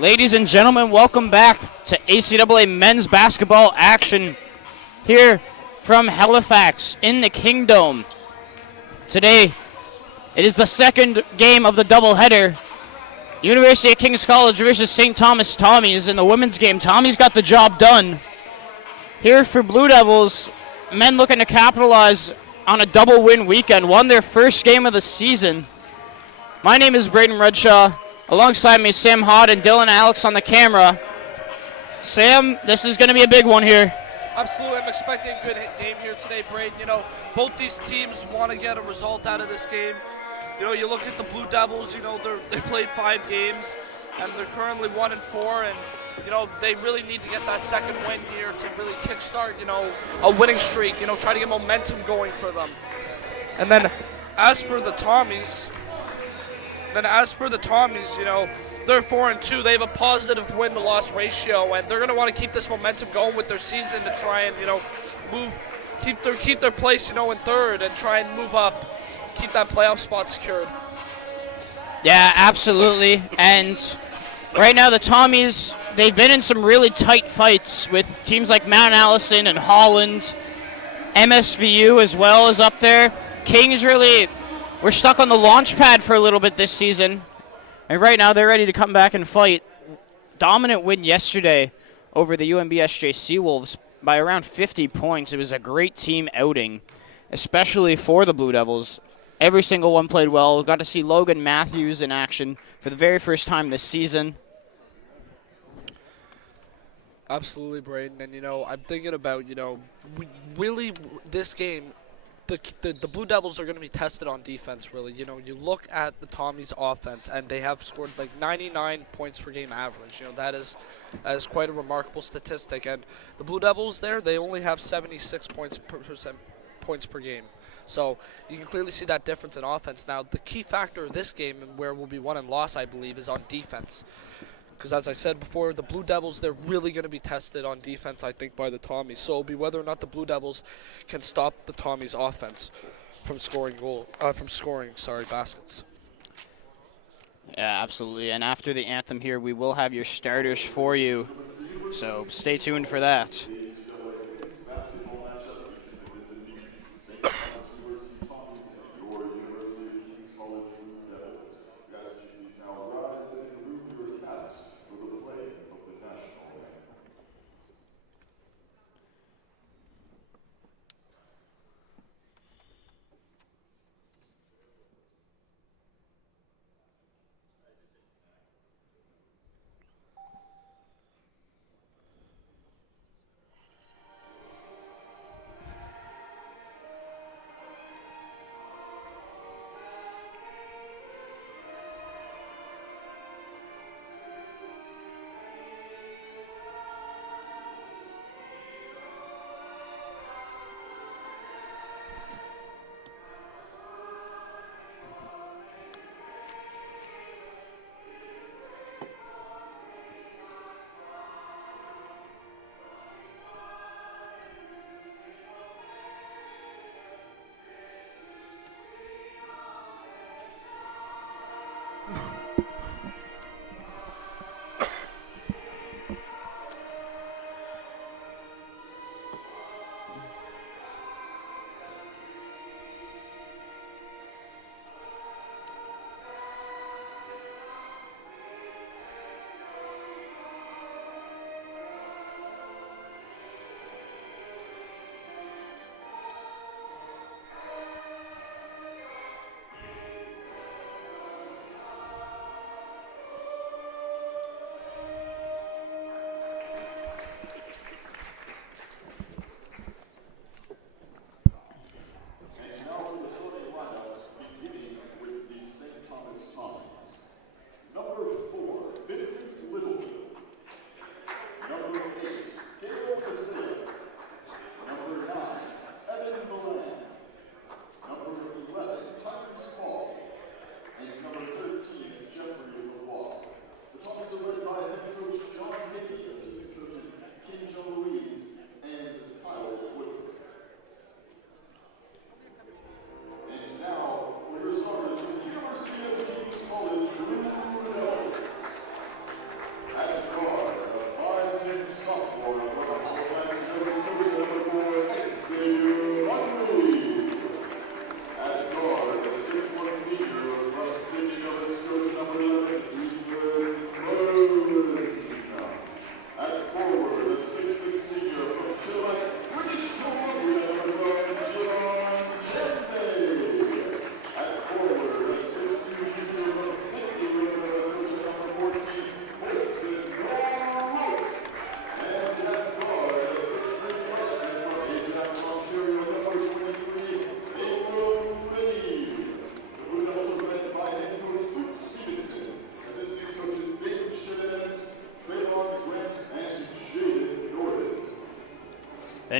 Ladies and gentlemen, welcome back to ACAA men's basketball action here from Halifax in the Kingdom. Today, it is the second game of the doubleheader. University of King's College versus St. Thomas Tommies in the women's game. Tommies got the job done. Here for Blue Devils, men looking to capitalize on a double win weekend. Won their first game of the season. My name is Braden Redshaw. Alongside me, Sam Hod and Dylan Alex on the camera. Sam, this is going to be a big one here. Absolutely, I'm expecting a good game here today, Braden. You know, both these teams want to get a result out of this game. You know, you look at the Blue Devils, you know, they played 5 games, and they're currently 1-4, and, you know, they really need to get that second win here to really kickstart, you know, a winning streak, you know, try to get momentum going for them. And then, as for the Tommies, you know, they're 4-2. They have a positive win-to-loss ratio, and they're going to want to keep this momentum going with their season to try and, you know, keep their place, you know, in third and try and move up, keep that playoff spot secured. Yeah, absolutely. And right now the Tommies, they've been in some really tight fights with teams like Mount Allison and Holland. MSVU as well is up there. Kings really were stuck on the launch pad for a little bit this season. And right now they're ready to come back and fight. Dominant win yesterday over the UMBSJ Seawolves by around 50 points. It was a great team outing, especially for the Blue Devils. Every single one played well. Got to see Logan Matthews in action for the very first time this season. Absolutely, Braden. And, you know, I'm thinking about, you know, really this game, the Blue Devils are going to be tested on defense, really. You know, you look at the Tommies' offense, and they have scored like 99 points per game average. You know, that is quite a remarkable statistic. And the Blue Devils there, they only have 76 points per game. So you can clearly see that difference in offense. Now, the key factor of this game and where we'll be won and lost, I believe, is on defense. Because as I said before, the Blue Devils, they're really going to be tested on defense, I think, by the Tommies. So it'll be whether or not the Blue Devils can stop the Tommies' offense from scoring baskets. Yeah, absolutely. And after the anthem here, we will have your starters for you. So stay tuned for that.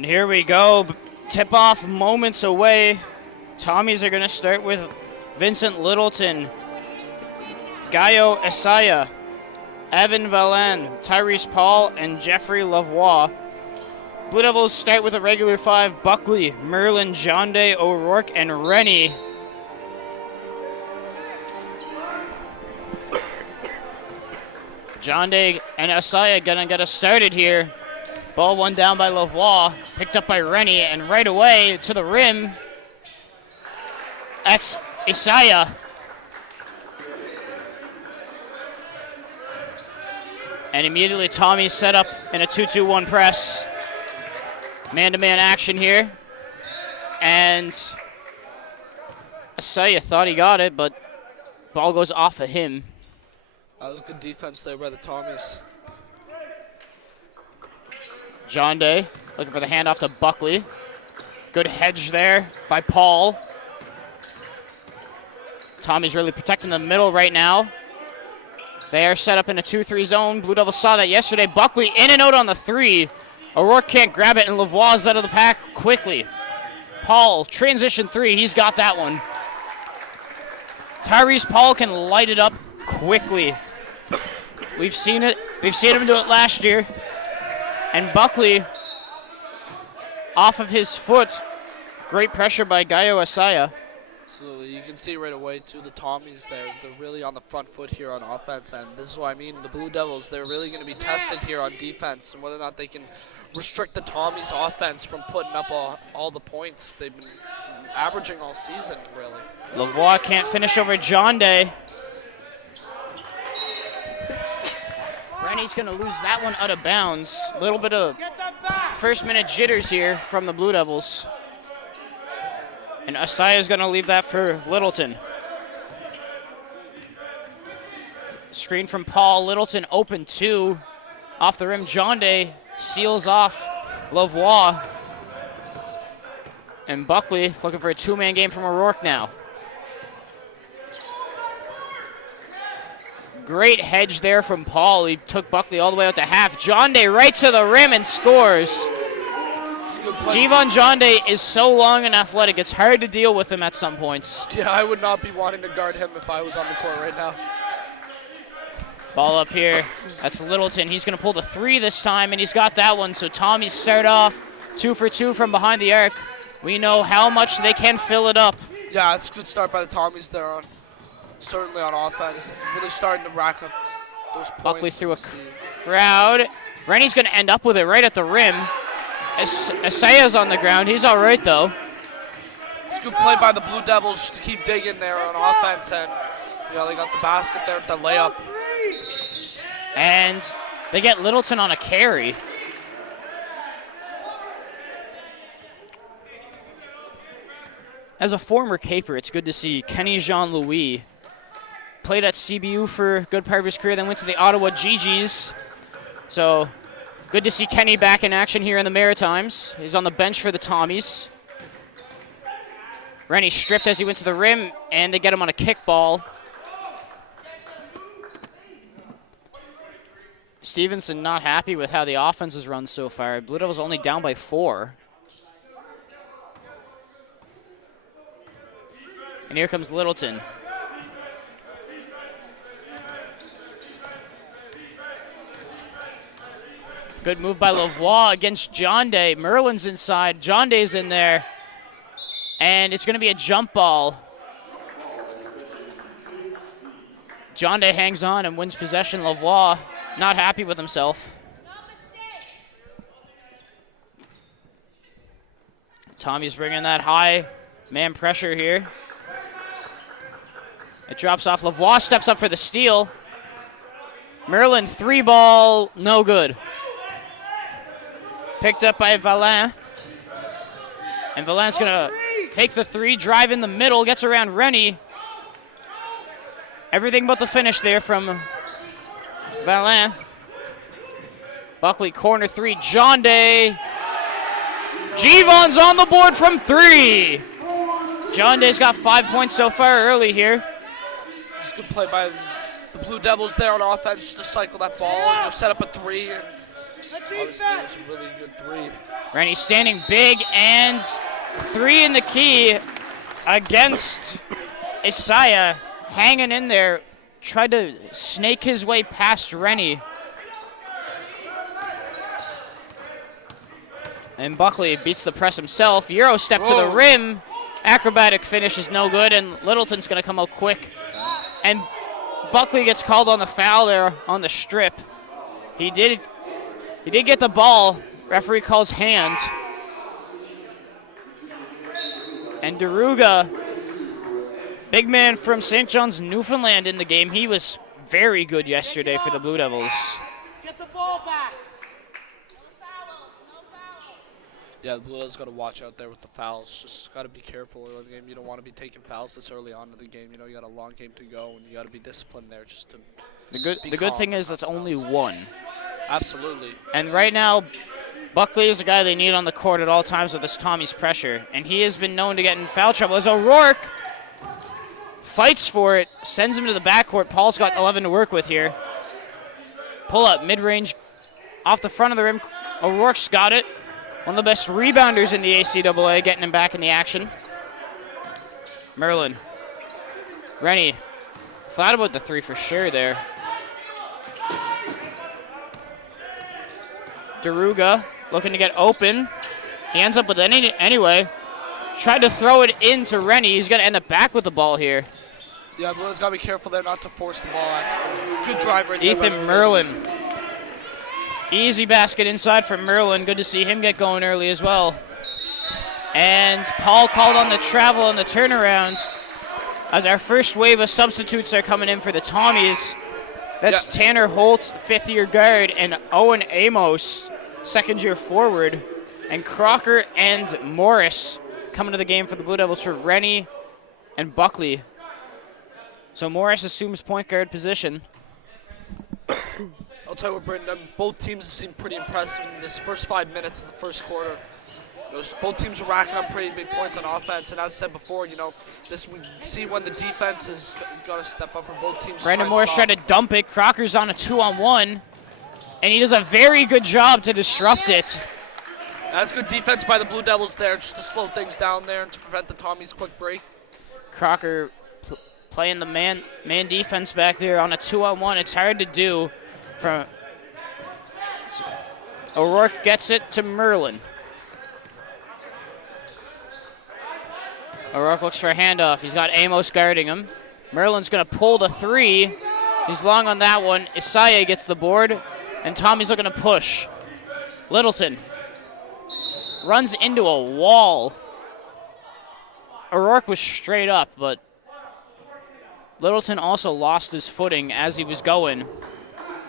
And here we go. Tip-off moments away. Tommies are going to start with Vincent Littleton, Gaio Esaya, Evan Valan, Tyrese Paul, and Jeffrey Lavoie. Blue Devils start with a regular 5, Buckley, Merlin, John Day, O'Rourke, and Rennie. John Day and Asaya gonna get us started here. Ball one down by Lavoie, picked up by Rennie, and right away to the rim. That's Isaiah. And immediately Tommy's set up in a 2-2-1 press. Man-to-man action here. And Isaiah thought he got it, but ball goes off of him. That was good defense there by the Tommies. John Day looking for the handoff to Buckley. Good hedge there by Paul. Tommy's really protecting the middle right now. They are set up in a 2-3 zone. Blue Devils saw that yesterday. Buckley in and out on the 3. O'Rourke can't grab it, and Lavoie is out of the pack quickly. Paul, transition 3. He's got that one. Tyrese Paul can light it up quickly. We've seen it. We've seen him do it last year. And Buckley, off of his foot. Great pressure by Gaio Asaya. Absolutely. You can see right away, too, the Tommies there. They're really on the front foot here on offense. And this is what I mean. The Blue Devils, they're really going to be tested here on defense. And whether or not they can restrict the Tommies' offense from putting up all the points they've been averaging all season, really. Lavoie can't finish over John Day. Rennie's going to lose that one out of bounds. A little bit of first-minute jitters here from the Blue Devils. And Asaya's going to leave that for Littleton. Screen from Paul. Littleton open 2. Off the rim, John Day seals off Lavoie. And Buckley looking for a 2-man game from O'Rourke now. Great hedge there from Paul. He took Buckley all the way out to half. John Day right to the rim and scores. Javon John Day is so long and athletic, it's hard to deal with him at some points. Yeah, I would not be wanting to guard him if I was on the court right now. Ball up here. That's Littleton. He's going to pull the 3 this time, and he's got that one. So Tommy start off 2 for 2 from behind the arc. We know how much they can fill it up. Yeah, it's a good start by the Tommies there on. Certainly on offense, really starting to rack up those points. Buckley through a crowd. Rennie's going to end up with it right at the rim. Asaya's on the ground. He's all right, though. It's a good play by the Blue Devils to keep digging there on offense, and they got the basket there with the layup. And they get Littleton on a carry. As a former Caper, it's good to see Kenny Jean-Louis. Played at CBU for a good part of his career, then went to the Ottawa GGs. So good to see Kenny back in action here in the Maritimes. He's on the bench for the Tommies. Rennie stripped as he went to the rim, and they get him on a kickball. Stevenson not happy with how the offense has run so far. Blue Devils only down by 4. And here comes Littleton. Good move by Lavoie against John Day. Merlin's inside. John Day's in there. And it's going to be a jump ball. John Day hangs on and wins possession. Lavoie not happy with himself. Tommy's bringing that high man pressure here. It drops off. Lavoie steps up for the steal. Merlin 3-ball, no good. Picked up by Valin. And Valin's going to take the 3, drive in the middle, gets around Rennie. Everything but the finish there from Valin. Buckley, corner 3, John Day. Javon's on the board from 3. John Day's got 5 points so far early here. Just good play by the Blue Devils there on offense just to cycle that ball and set up a 3. And Obviously, it was a really good three. Rennie standing big and 3 in the key against Isaiah, hanging in there, tried to snake his way past Rennie. And Buckley beats the press himself. Euro step to the rim. Acrobatic finish is no good, and Littleton's going to come out quick. And Buckley gets called on the foul there on the strip. He did get the ball. Referee calls hand. And Daruga, big man from St. John's, Newfoundland in the game. He was very good yesterday for the Blue Devils. Get the ball back. Yeah, the Blue Devils got to watch out there with the fouls. Just got to be careful in the game. You don't want to be taking fouls this early on in the game. You know, you got a long game to go, and you got to be disciplined there just to The good thing is that's only one. Absolutely. And right now, Buckley is the guy they need on the court at all times with this Tommy's pressure. And he has been known to get in foul trouble. As O'Rourke fights for it, sends him to the backcourt. Paul's got 11 to work with here. Pull up, mid-range, off the front of the rim. O'Rourke's got it. One of the best rebounders in the ACAA, getting him back in the action. Merlin. Rennie. Thought about the three for sure there. Daruga looking to get open. He ends up with it anyway. Tried to throw it into Rennie. He's going to end up back with the ball here. Yeah, Merlin's got to be careful there not to force the ball. That's a good drive right there. Ethan Merlin. Easy basket inside from Merlin. Good to see him get going early as well. And Paul called on the travel and the turnaround as our first wave of substitutes are coming in for the Tommies. That's Tanner Holt, fifth-year guard, and Owen Amos, second-year forward. And Crocker and Morris coming to the game for the Blue Devils for Rennie and Buckley. So Morris assumes point guard position. I'll tell you what, Brendan, both teams have seemed pretty impressive in this first 5 minutes of the first quarter. Both teams are racking up pretty big points on offense, and as I said before, you know, this we see when the defense has got to step up for both teams. Brandon Morris tried to dump it. Crocker's on a 2-on-1, and he does a very good job to disrupt it. That's good defense by the Blue Devils there, just to slow things down there and to prevent the Tommies' quick break. Crocker playing the man defense back there on a 2-on-1. It's hard to do. O'Rourke gets it to Merlin. O'Rourke looks for a handoff. He's got Amos guarding him. Merlin's going to pull the three. He's long on that one. Isaiah gets the board, and Tommy's looking to push. Littleton runs into a wall. O'Rourke was straight up, but Littleton also lost his footing as he was going.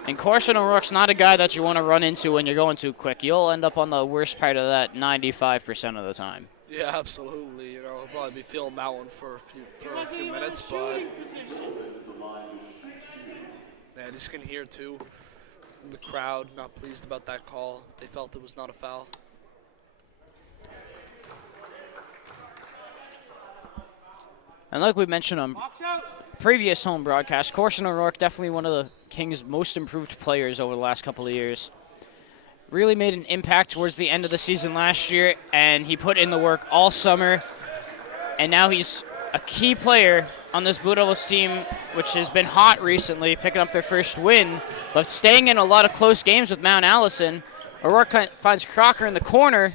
And Corson O'Rourke's not a guy that you want to run into when you're going too quick. You'll end up on the worst part of that 95% of the time. Yeah, absolutely. You know, I'll probably be feeling that one for a few minutes, but yeah, just can hear too the crowd not pleased about that call. They felt it was not a foul. And like we mentioned on previous home broadcast, Corson O'Rourke definitely one of the Kings' most improved players over the last couple of years. Really made an impact towards the end of the season last year, and he put in the work all summer. And now he's a key player on this Blue Devils team, which has been hot recently, picking up their first win, but staying in a lot of close games with Mount Allison. O'Rourke finds Crocker in the corner.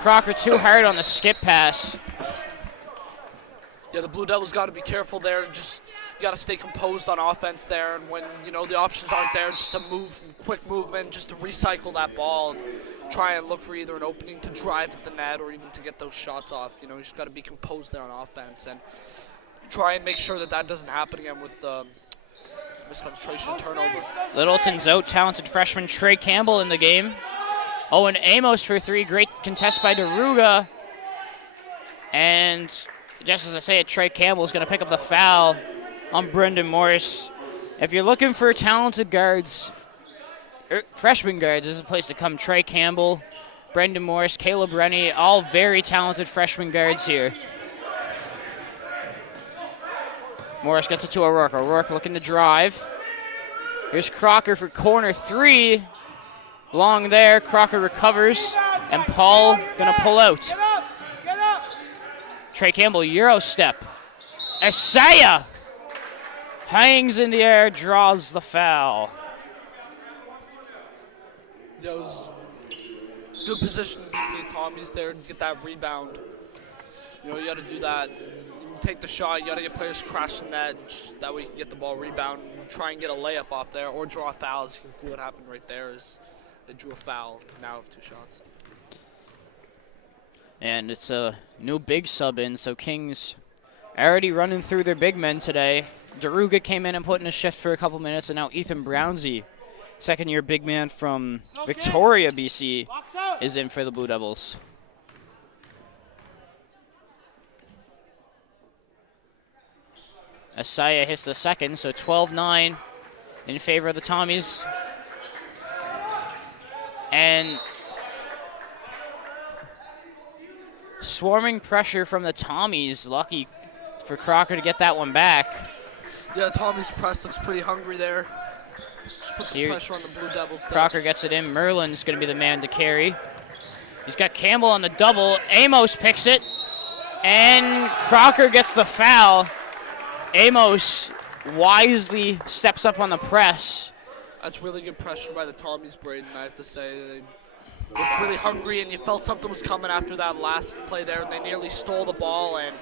Crocker too hard on the skip pass. Yeah, the Blue Devils got to be careful there. Just you got to stay composed on offense there, and when you know the options aren't there, just to move, quick movement, just to recycle that ball, and try and look for either an opening to drive at the net or even to get those shots off. You know, you just got to be composed there on offense and try and make sure that that doesn't happen again with misconcentration turnover. Littleton's out, talented freshman Trey Campbell in the game. Owen Amos for three, great contest by Daruga, and just as I say it, Trey Campbell is going to pick up the foul on Brendan Morris. If you're looking for talented guards, freshman guards, this is a place to come. Trey Campbell, Brendan Morris, Caleb Rennie, all very talented freshman guards here. Morris gets it to O'Rourke. O'Rourke looking to drive. Here's Crocker for corner three. Long there, Crocker recovers, and Paul gonna pull out. Get up! Get up! Trey Campbell, Euro step. Isaiah hangs in the air, draws the foul. Yeah, it was good position to get Tommy's there and get that rebound. You know, you got to do that. You take the shot, you got to get players crashing that. That way you can get the ball rebound and try and get a layup off there or draw fouls. You can see what happened right there is they drew a foul. Now have 2 shots. And it's a new big sub in, so Kings already running through their big men today. Daruga came in and put in a shift for a couple minutes, and now Ethan Brownsey, second-year big man from Victoria, BC, Box out! is in for the Blue Devils. Isaiah hits the second, so 12-9 in favor of the Tommies. And swarming pressure from the Tommies. Lucky for Crocker to get that one back. Yeah, Tommy's press looks pretty hungry there. Just put some Here, pressure on the Blue Devils there. Crocker gets it in. Merlin's going to be the man to carry. He's got Campbell on the double. Amos picks it. And Crocker gets the foul. Amos wisely steps up on the press. That's really good pressure by the Tommies, Braden, I have to say. They looked really hungry, and you felt something was coming after that last play there, and they nearly stole the ball, and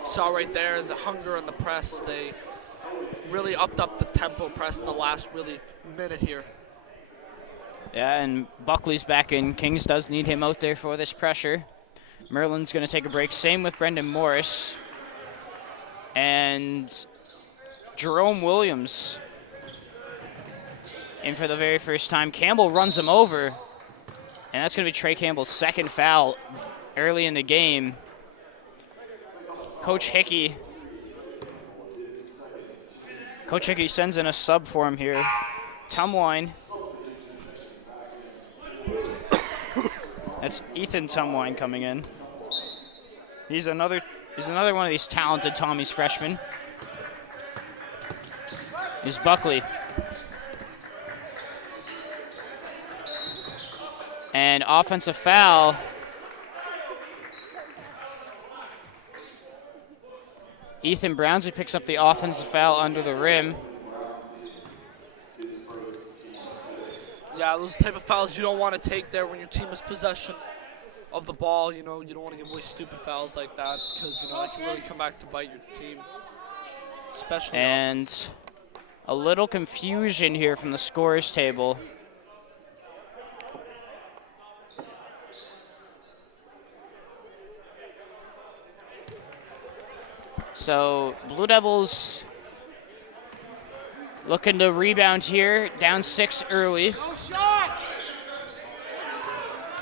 you saw right there the hunger and the press. They really upped up the tempo press in the last really minute here. Yeah, and Buckley's back in. Kings does need him out there for this pressure. Merlin's going to take a break. Same with Brendan Morris. And Jerome Williams in for the very first time. Campbell runs him over. And that's going to be Trey Campbell's second foul early in the game. Coach Hickey sends in a sub for him here. Tumwine. That's Ethan Tumwine coming in. He's another one of these talented Tommy's freshmen. Is Buckley. And offensive foul. Ethan Brownsey picks up the offensive foul under the rim. Yeah, those type of fouls you don't want to take there when your team has possession of the ball. You know, you don't want to give away stupid fouls like that because, you know, that can really come back to bite your team. Especially And a little confusion here from the scorers table. So Blue Devils looking to rebound here, down 6 early. No shot!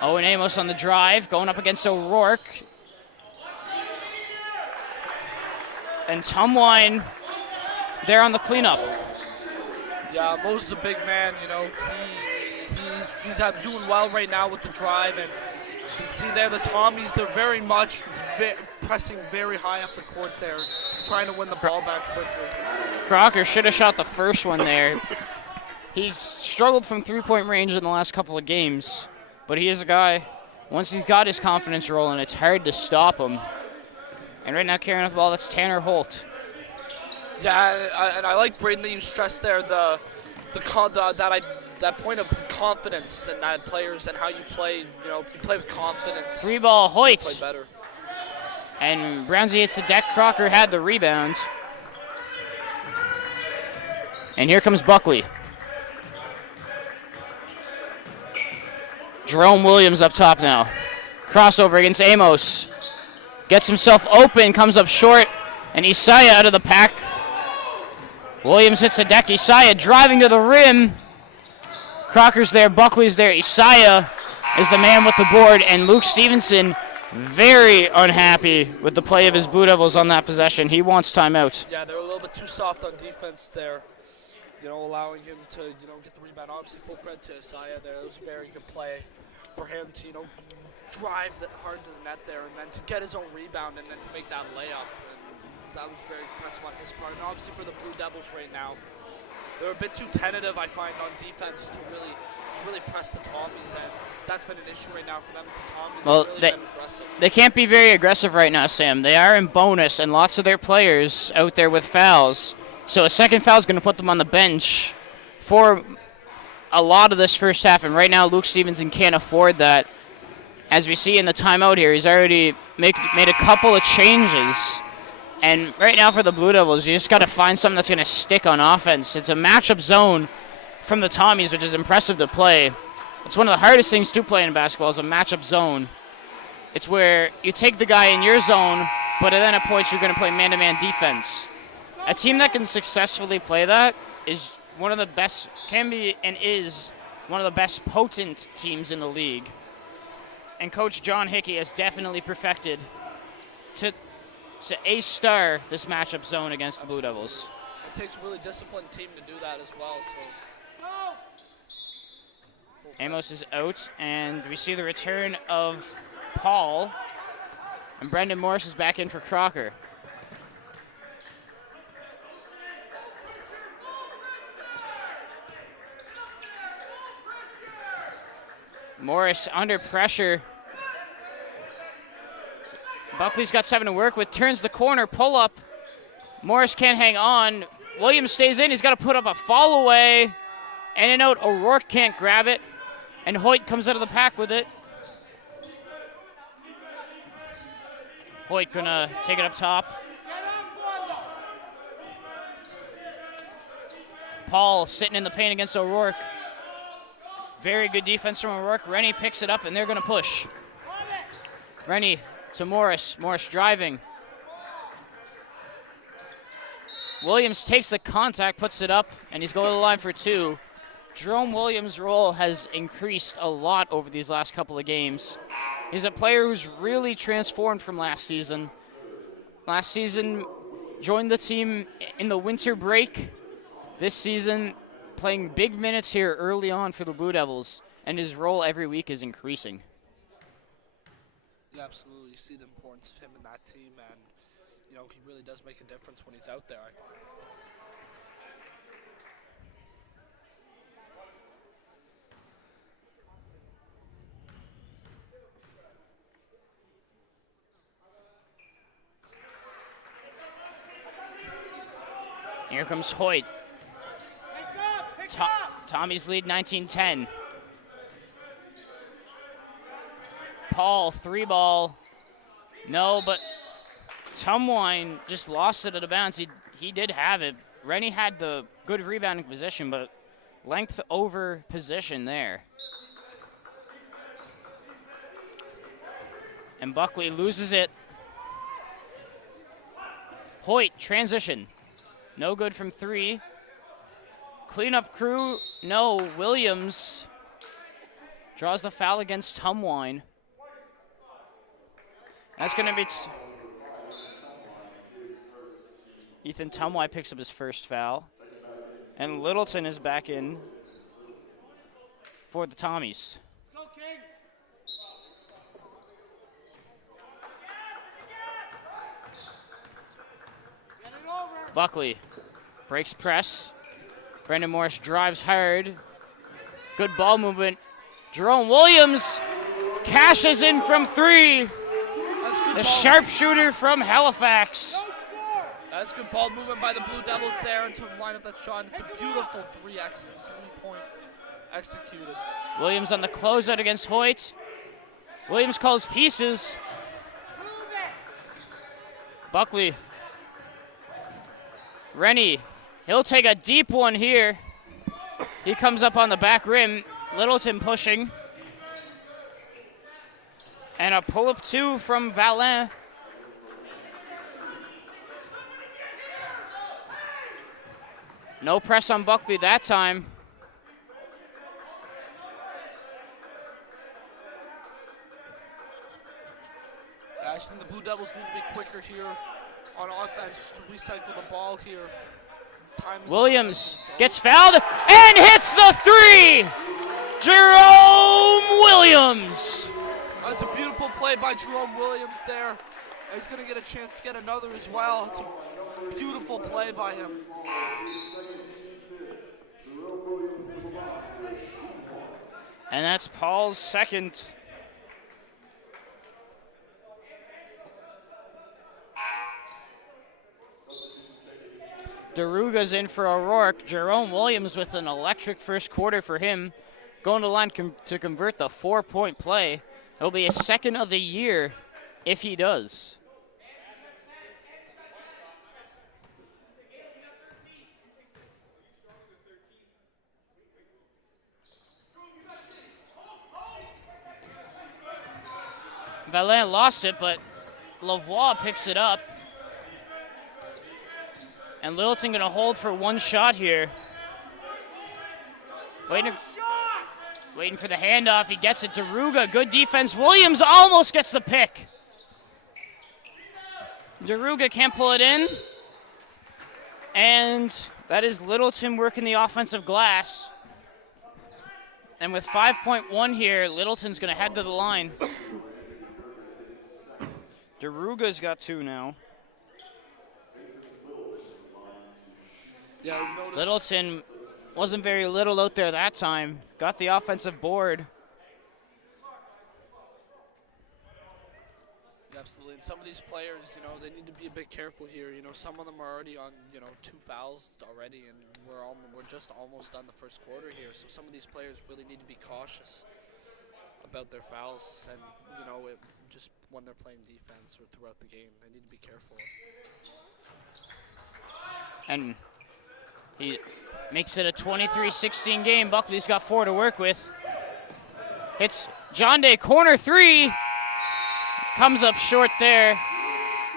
Owen Amos on the drive, going up against O'Rourke. And Tumwine there on the cleanup. Yeah, Mo's is a big man, you know. He's doing well right now with the drive, and you can see there the Tommies, they're very much pressing very high up the court there, trying to win the ball back quickly. Crocker should have shot the first one there. He's struggled from three-point range in the last couple of games, but he is a guy, once he's got his confidence rolling, it's hard to stop him. And right now carrying up the ball, that's Tanner Holt. Yeah, and I like, Braden, that you stressed there that point of confidence and that players and how you play. You know, you play with confidence. 3-ball Hoyt. Play better. And Brownsy hits the deck. Crocker had the rebound. And here comes Buckley. Jerome Williams up top now. Crossover against Amos. Gets himself open, comes up short, and Isaiah out of the pack. Williams hits the deck. Isaiah driving to the rim. Crocker's there, Buckley's there. Isaiah is the man with the board, and Luke Stevenson very unhappy with the play of his Blue Devils on that possession. He wants timeout. Yeah, they're a little bit too soft on defense there. You know, allowing him to, you know, get the rebound. Obviously, full credit to Isaiah there. It was a very good play for him to, you know, drive that hard to the net there, and then to get his own rebound, and then to make that layup. And that was very impressive on his part. And obviously for the Blue Devils right now, they're a bit too tentative, I find, on defense to really really press the Tommies, and that's been an issue right now for them. The Tommies Well, have really been aggressive. they can't be very aggressive right now, Sam. They are in bonus, and lots of their players out there with fouls. So a second foul is going to put them on the bench for a lot of this first half, and right now Luke Stevenson can't afford that. As we see in the timeout here, he's already made a couple of changes. And right now for the Blue Devils, you just got to find something that's going to stick on offense. It's a matchup zone from the Tommies, which is impressive to play. It's one of the hardest things to play in basketball is a matchup zone. It's where you take the guy in your zone, but then at points you're going to play man-to-man defense. A team that can successfully play that is one of the best, can be and is one of the best potent teams in the league. And Coach John Hickey has definitely perfected to A-star this matchup zone against the Blue Devils. It takes a really disciplined team to do that as well. So. Amos is out, and we see the return of Paul. And Brendan Morris is back in for Crocker. Morris under pressure. Buckley's got 7 to work with, turns the corner, pull up. Morris can't hang on. Williams stays in, he's got to put up a fall away. In and out, O'Rourke can't grab it. And Hoyt comes out of the pack with it. Hoyt gonna take it up top. Paul sitting in the paint against O'Rourke. Very good defense from O'Rourke. Rennie picks it up, and they're going to push. Rennie to Morris. Morris driving. Williams takes the contact, puts it up, and he's going to the line for 2. Jerome Williams' role has increased a lot over these last couple of games. He's a player who's really transformed from last season. Last season, joined the team in the winter break. This season, playing big minutes here early on for the Blue Devils, and his role every week is increasing. Yeah, absolutely. You see the importance of him in that team, and he really does make a difference when he's out there. Here comes Hoyt. Tommy's lead 19-10. Paul, 3-ball. No, but Tumwine just lost it out of bounds. He did have it. Rennie had the good rebounding position, but length over position there. And Buckley loses it. Hoyt, transition. No good from 3. Cleanup crew, no. Williams draws the foul against Tumwine. That's going to be... Ethan Tumwine picks up his first foul. And Littleton is back in for the Tommies. Buckley breaks press. Brendan Morris drives hard. Good ball movement. Jerome Williams cashes in from 3. The sharpshooter from Halifax. That's good ball movement by the Blue Devils there to line up that shot. It's a beautiful 3-point executed. Williams on the closeout against Hoyt. Williams calls pieces. Buckley. Rennie, he'll take a deep one here. He comes up on the back rim. Littleton pushing. And a pull-up 2 from Valin. No press on Buckley that time. I think the Blue Devils need to be quicker here on offense to recycle the ball here. Williams gets fouled and hits the 3! Jerome Williams! That's a beautiful play by Jerome Williams there. He's going to get a chance to get another as well. It's a beautiful play by him. And that's Paul's second. DeRuga's in for O'Rourke. Jerome Williams with an electric first quarter for him. Going to line to convert the 4-point play. It'll be his second of the year if he does. Valin lost it, but Lavoie picks it up. And Littleton gonna hold for one shot here. Waiting for the handoff, he gets it. DeRuga, good defense. Williams almost gets the pick. DeRuga can't pull it in. And that is Littleton working the offensive glass. And with 5.1 here, Littleton's gonna head to the line. DeRuga's got 2 now. Yeah, Littleton wasn't very little out there that time. Got the offensive board. Yeah, absolutely. And some of these players, you know, they need to be a bit careful here. You know, some of them are already on, 2 fouls already, and we're just almost done the first quarter here. So some of these players really need to be cautious about their fouls, and just when they're playing defense or throughout the game, they need to be careful. And he makes it a 23-16 game. Buckley's got 4 to work with. Hits John Day, corner 3. Comes up short there.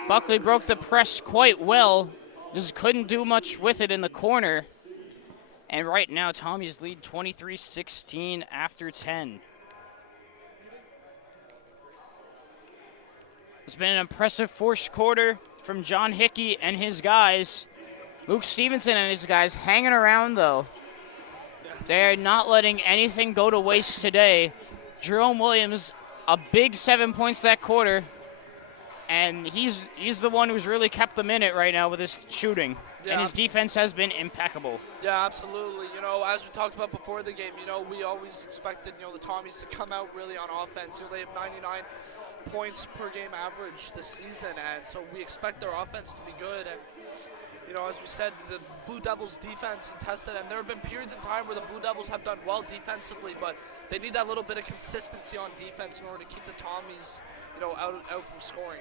Buckley broke the press quite well. Just couldn't do much with it in the corner. And right now, Tommy's lead 23-16 after 10. It's been an impressive first quarter from John Hickey and his guys. Luke Stevenson and his guys hanging around, though. They're not letting anything go to waste today. Jerome Williams, a big 7 points that quarter, and he's the one who's really kept them in it right now with his shooting. Yeah, and his defense has been impeccable. Yeah, absolutely. As we talked about before the game, we always expected, the Tommies to come out really on offense. They have 99 points per game average this season, and so we expect their offense to be good. And as we said, the Blue Devils defense tested, and there have been periods in time where the Blue Devils have done well defensively, but they need that little bit of consistency on defense in order to keep the Tommies, out from scoring.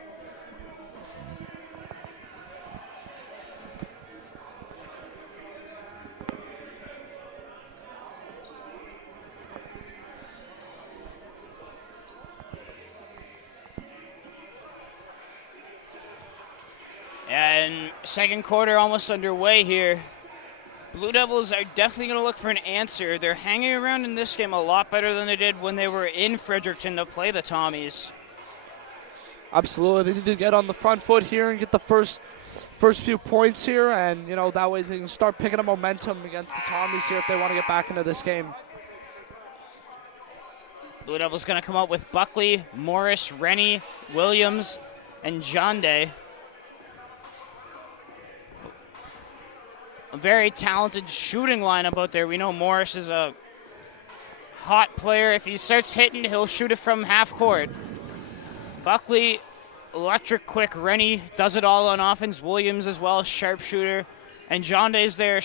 And second quarter almost underway here. Blue Devils are definitely going to look for an answer. They're hanging around in this game a lot better than they did when they were in Fredericton to play the Tommies. Absolutely. They need to get on the front foot here and get the first few points here, and that way they can start picking up momentum against the Tommies here if they want to get back into this game. Blue Devils going to come out with Buckley, Morris, Rennie, Williams, and John Day. A very talented shooting lineup out there. We know Morris is a hot player. If he starts hitting, he'll shoot it from half court. Buckley, electric quick. Rennie does it all on offense. Williams as well, sharpshooter. And John Day's there,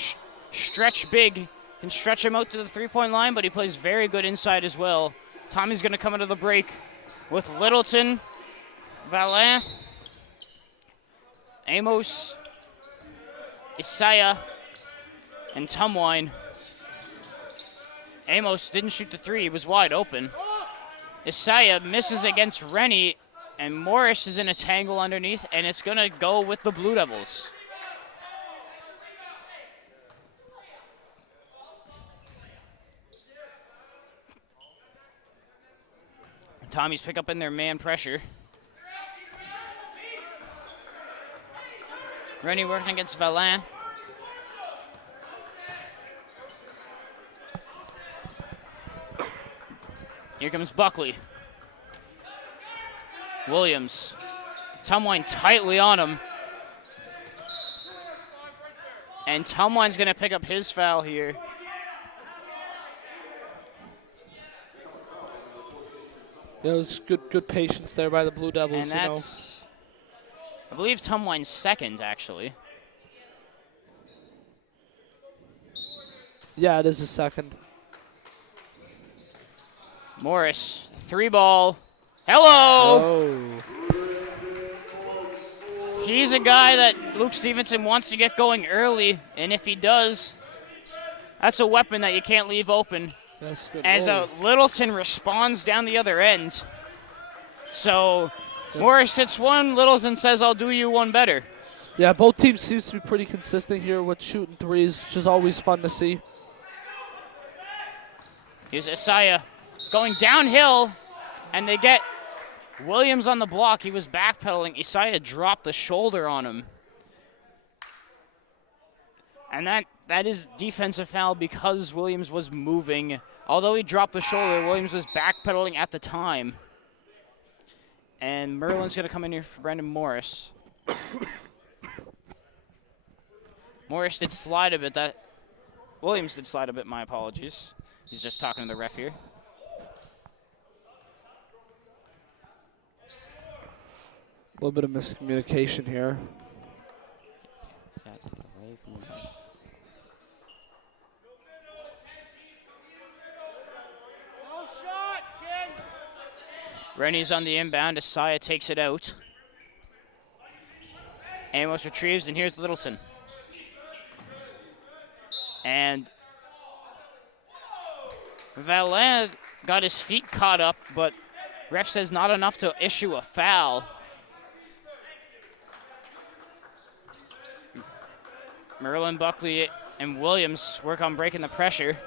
stretch big. Can stretch him out to the three-point line, but he plays very good inside as well. Tommy's going to come into the break with Littleton, Valin, Amos, Isaiah, and Tumwine. Amos didn't shoot the 3. He was wide open. Isaiah misses against Rennie, and Morris is in a tangle underneath, and it's going to go with the Blue Devils. Tommy's pick up in their man pressure. Rennie working against Valin. Here comes Buckley. Williams. Tumwine tightly on him. And Tumwine's going to pick up his foul here. Yeah, it was good patience there by the Blue Devils. And that's, I believe, Tumwine's second, actually. Yeah, it is a second. Morris, 3-ball. Hello! Oh. He's a guy that Luke Stevenson wants to get going early, and if he does, that's a weapon that you can't leave open. That's good. As Littleton responds down the other end. So Morris hits one, Littleton says, I'll do you one better. Yeah, both teams seems to be pretty consistent here with shooting threes, which is always fun to see. Here's Isaiah going downhill, and they get Williams on the block. He was backpedaling. Isaiah dropped the shoulder on him. And that is defensive foul because Williams was moving. Although he dropped the shoulder, Williams was backpedaling at the time. And Merlin's going to come in here for Brendan Morris. Morris did slide a bit. Williams did slide a bit, my apologies. He's just talking to the ref here. A little bit of miscommunication here. No shot, kid. Rennie's on the inbound. Isaiah takes it out. Amos retrieves, and here's Littleton. And Valin got his feet caught up, but ref says not enough to issue a foul. Merlin, Buckley, and Williams work on breaking the pressure.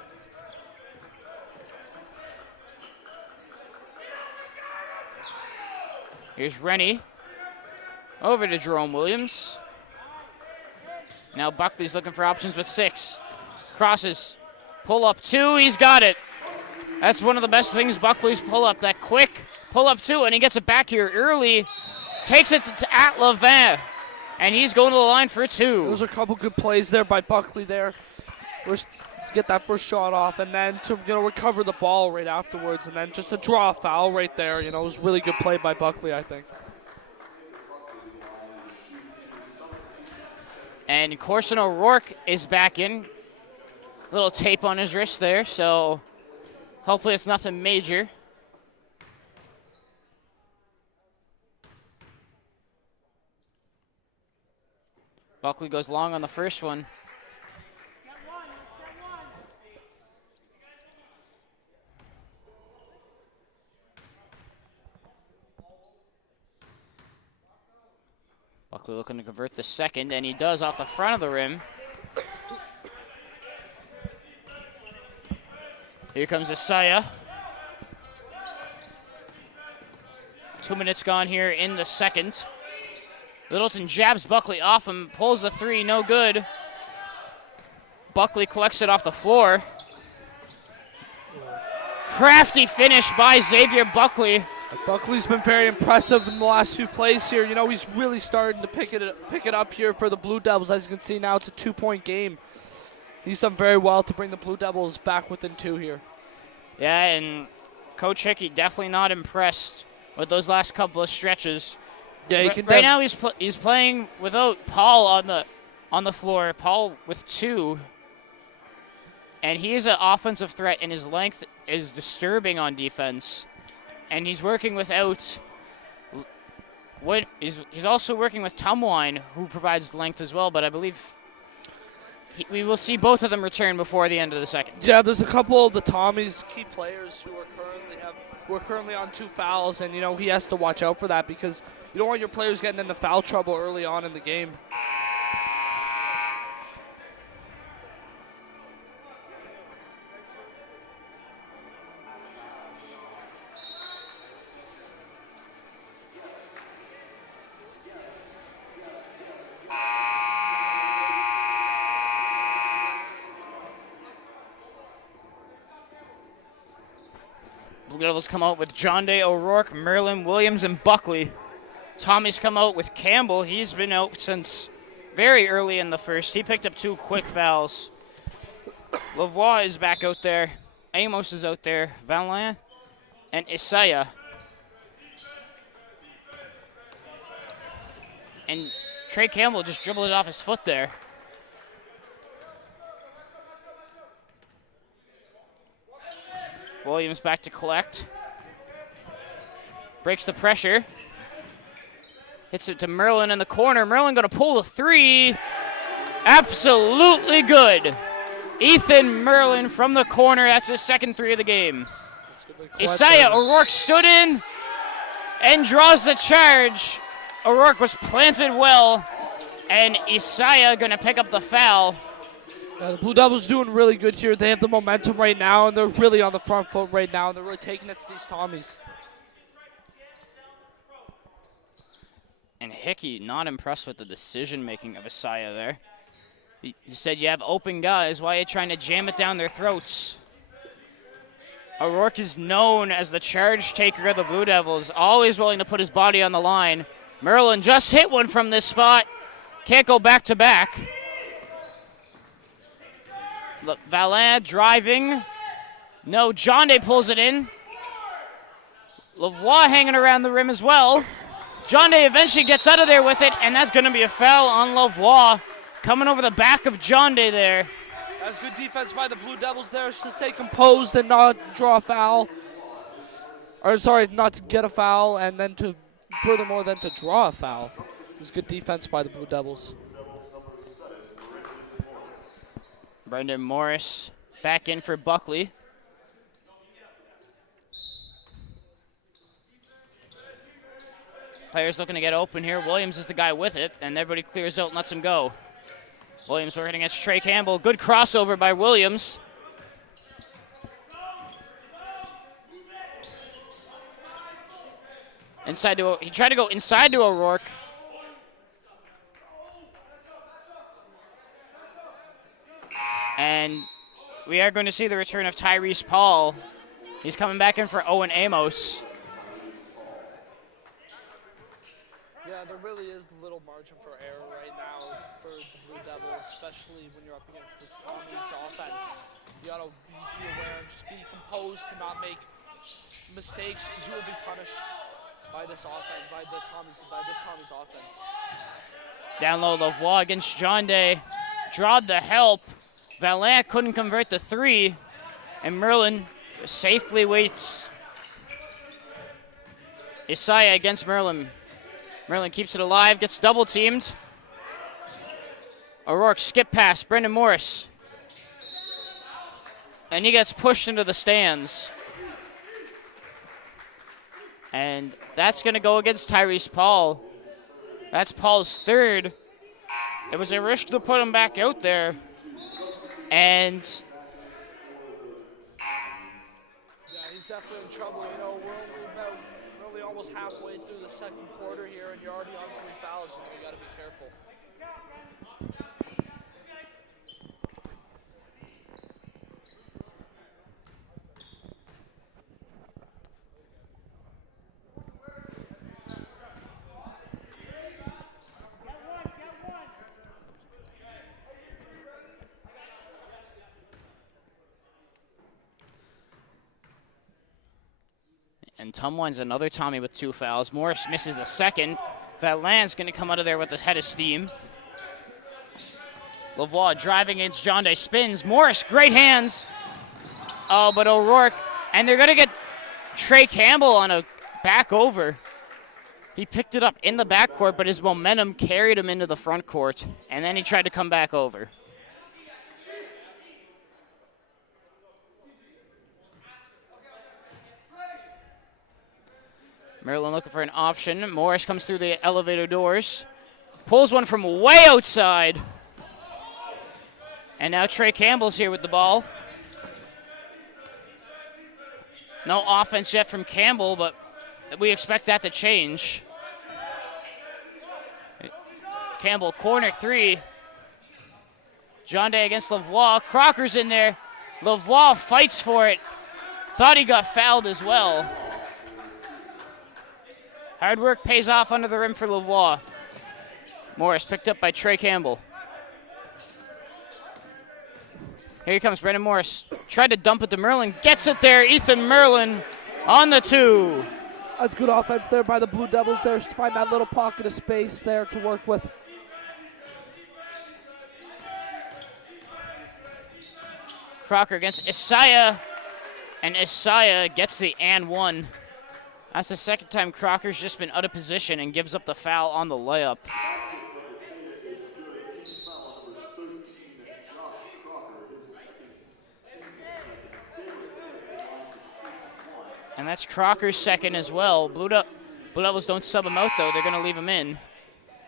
Here's Rennie. Over to Jerome Williams. Now Buckley's looking for options with 6. Crosses. Pull up 2. He's got it. That's one of the best things, Buckley's pull up. That quick pull up 2, and he gets it back here early. Takes it to Atlavin. And he's going to the line for 2. Those are a couple good plays there by Buckley there. First, to get that first shot off, and then to recover the ball right afterwards, and then just to draw a foul right there. It was a really good play by Buckley, I think. And Corson O'Rourke is back in. Little tape on his wrist there, so hopefully it's nothing major. Buckley goes long on the first one. Buckley looking to convert the second, and he does off the front of the rim. Here comes Isaiah. 2 minutes gone here in the second. Littleton jabs Buckley off him, pulls the 3, no good. Buckley collects it off the floor. Crafty finish by Xavier Buckley. Buckley's been very impressive in the last few plays here. He's really starting to pick it up here for the Blue Devils. As you can see now, it's a 2-point game. He's done very well to bring the Blue Devils back within 2 here. Yeah, and Coach Hickey definitely not impressed with those last couple of stretches. Yeah, right now he's playing without Paul on the floor. Paul with 2, and he is an offensive threat, and his length is disturbing on defense. And he's working without. He's also working with Tumwine, who provides length as well. But I believe we will see both of them return before the end of the second. Yeah, there's a couple of the Tommy's key players who are currently on 2 fouls, and he has to watch out for that because you don't want your players getting into foul trouble early on in the game. Blue Devils come out with John Day O'Rourke, Merlin Williams, and Buckley. Tommy's come out with Campbell. He's been out since very early in the first. He picked up 2 quick fouls. Lavoie is back out there. Amos is out there. Valin and Isaiah. And Trey Campbell just dribbled it off his foot there. Williams back to collect. Breaks the pressure. Hits it to Merlin in the corner. Merlin going to pull the three. Absolutely good. Ethan Merlin from the corner. That's his second three of the game. Isaiah O'Rourke stood in and draws the charge. O'Rourke was planted well, and Isaiah going to pick up the foul. The Blue Devils doing really good here. They have the momentum right now, and they're really on the front foot right now, and they're really taking it to these Tommies. And Hickey not impressed with the decision-making of Isaiah there. He said, you have open guys. Why are you trying to jam it down their throats? O'Rourke is known as the charge taker of the Blue Devils, always willing to put his body on the line. Merlin just hit one from this spot. Can't go back-to-back. Valin driving. No, John Day pulls it in. Lavoie hanging around the rim as well. John Day eventually gets out of there with it, and that's going to be a foul on Lavoie. Coming over the back of John Day there. That's good defense by the Blue Devils there to stay composed and not draw a foul. Or sorry, not to get a foul, and then to furthermore than to draw a foul. It was good defense by the Blue Devils. Brendan Morris back in for Buckley. Players looking to get open here. Williams is the guy with it, and everybody clears out and lets him go. Williams working against Trey Campbell. Good crossover by Williams. He tried to go inside to O'Rourke. And we are going to see the return of Tyrese Paul. He's coming back in for Owen Amos. Yeah, there really is little margin for error right now for the Blue Devils, especially when you're up against this Tommy's offense. You gotta be aware and just be composed to not make mistakes, because you will be punished by this offense, by this Tommy's offense. Down low, Lavoie against John Day. Drawed the help. Valin couldn't convert the three, and Merlin safely waits. Isaiah against Merlin. Merlin keeps it alive, gets double teamed. O'Rourke skip pass, Brendan Morris. And he gets pushed into the stands. And that's going to go against Tyrese Paul. That's Paul's third. It was a risk to put him back out there. And yeah, he's definitely in trouble. You know, we're only almost halfway through the second quarter here, and you're already on 3 fouls, so you got to be careful. And Tumwine's another Tommy with 2 fouls. Morris misses the second. Valin's going to come out of there with a head of steam. Lavoie driving against John Day, spins. Morris, great hands. Oh, but O'Rourke, and they're going to get Trey Campbell on a back over. He picked it up in the backcourt, but his momentum carried him into the front court, and then he tried to come back over. Merlin looking for an option. Morris comes through the elevator doors. Pulls one from way outside. And now Trey Campbell's here with the ball. No offense yet from Campbell, but we expect that to change. Campbell, corner 3. John Day against Lavoie. Crocker's in there. Lavoie fights for it. Thought he got fouled as well. Hard work pays off under the rim for Lavoie. Morris picked up by Trey Campbell. Here he comes, Brendan Morris. Tried to dump it to Merlin. Gets it there. Ethan Merlin on the 2. That's good offense there by the Blue Devils there to find that little pocket of space there to work with. Crocker against Isaiah, and Isaiah gets the and one. That's the second time Crocker's just been out of position and gives up the foul on the layup. And that's Crocker's second as well. Blue Devils don't sub him out, though. They're going to leave him in.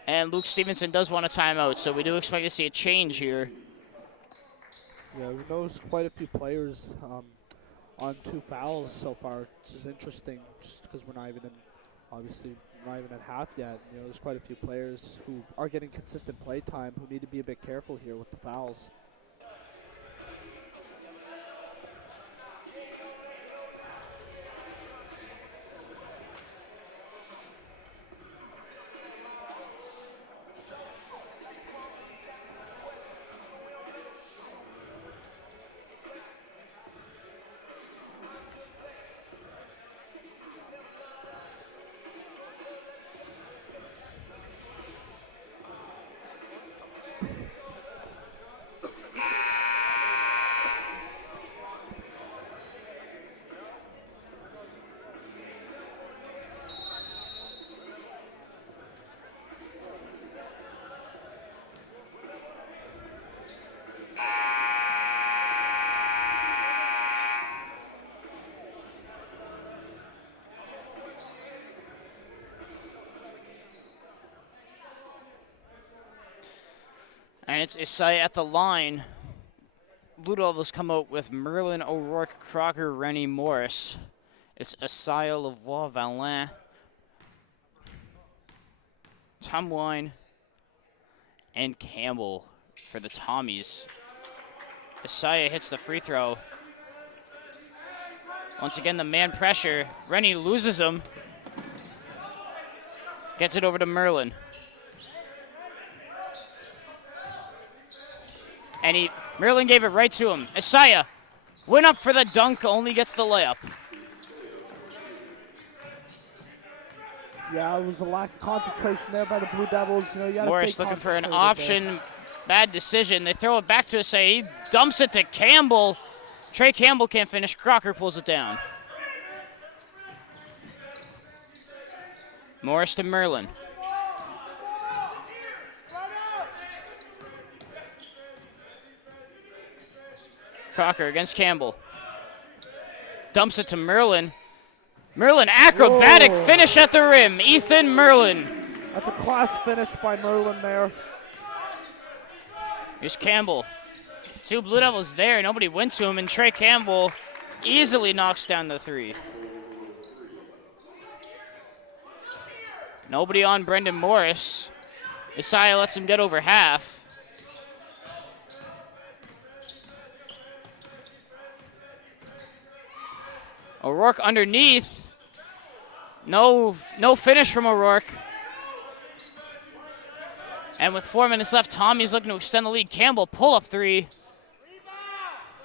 And Luke Stevenson does want a timeout, so we do expect to see a change here. Yeah, we noticed quite a few players on 2 fouls so far, which is interesting just because we're not even at half yet. You know, there's quite a few players who are getting consistent play time who need to be a bit careful here with the fouls. And it's Isaiah at the line. Blue Devils come out with Merlin, O'Rourke, Crocker, Rennie, Morris. It's Isaiah, Lavoie, Valin, Tom Wine, and Campbell for the Tommies. Isaiah hits the free throw. Once again, the man pressure. Rennie loses him. Gets it over to Merlin. And Merlin gave it right to him. Isaiah went up for the dunk, only gets the layup. Yeah, it was a lack of concentration there by the Blue Devils. You know, you gotta Morris stay looking for an concentrated option. Bad decision. They throw it back to Isaiah. He dumps it to Campbell. Trey Campbell can't finish. Crocker pulls it down. Morris to Merlin. Crocker against Campbell. Dumps it to Merlin. Merlin, acrobatic finish at the rim. Ethan Merlin. That's a class finish by Merlin there. Here's Campbell. 2 Blue Devils there. Nobody went to him, and Trey Campbell easily knocks down the 3. Nobody on Brendan Morris. Isaiah lets him get over half. O'Rourke underneath. No finish from O'Rourke. And with 4 minutes left, Tommy's looking to extend the lead. Campbell, pull-up 3.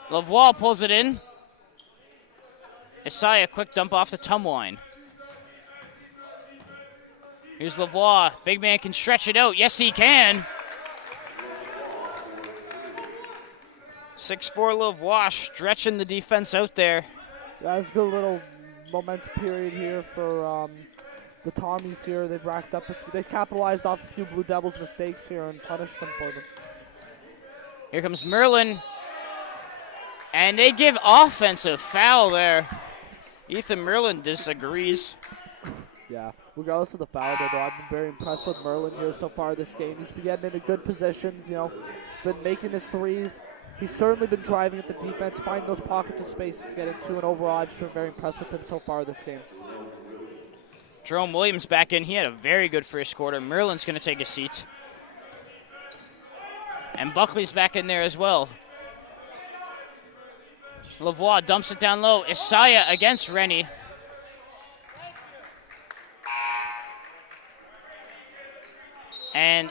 Lavoie pulls it in. Isaiah, quick dump off the Tumwine. Here's Lavoie. Big man can stretch it out. Yes, he can. 6'4" Lavoie stretching the defense out there. Yeah, it's a good little momentum period here for the Tommies here. They've racked up, they capitalized off a few Blue Devils mistakes here and punished them for them. Here comes Merlin. And they give offensive foul there. Ethan Merlin disagrees. Yeah, regardless of the foul, though, I've been very impressed with Merlin here so far this game. He's been getting into good positions, you know, been making his threes. He's certainly been driving at the defense, finding those pockets of space to get into, and overall, I've just been very impressed with him so far this game. Jerome Williams back in. He had a very good first quarter. Merlin's going to take a seat. And Buckley's back in there as well. Lavoie dumps it down low. Isaiah against Rennie. And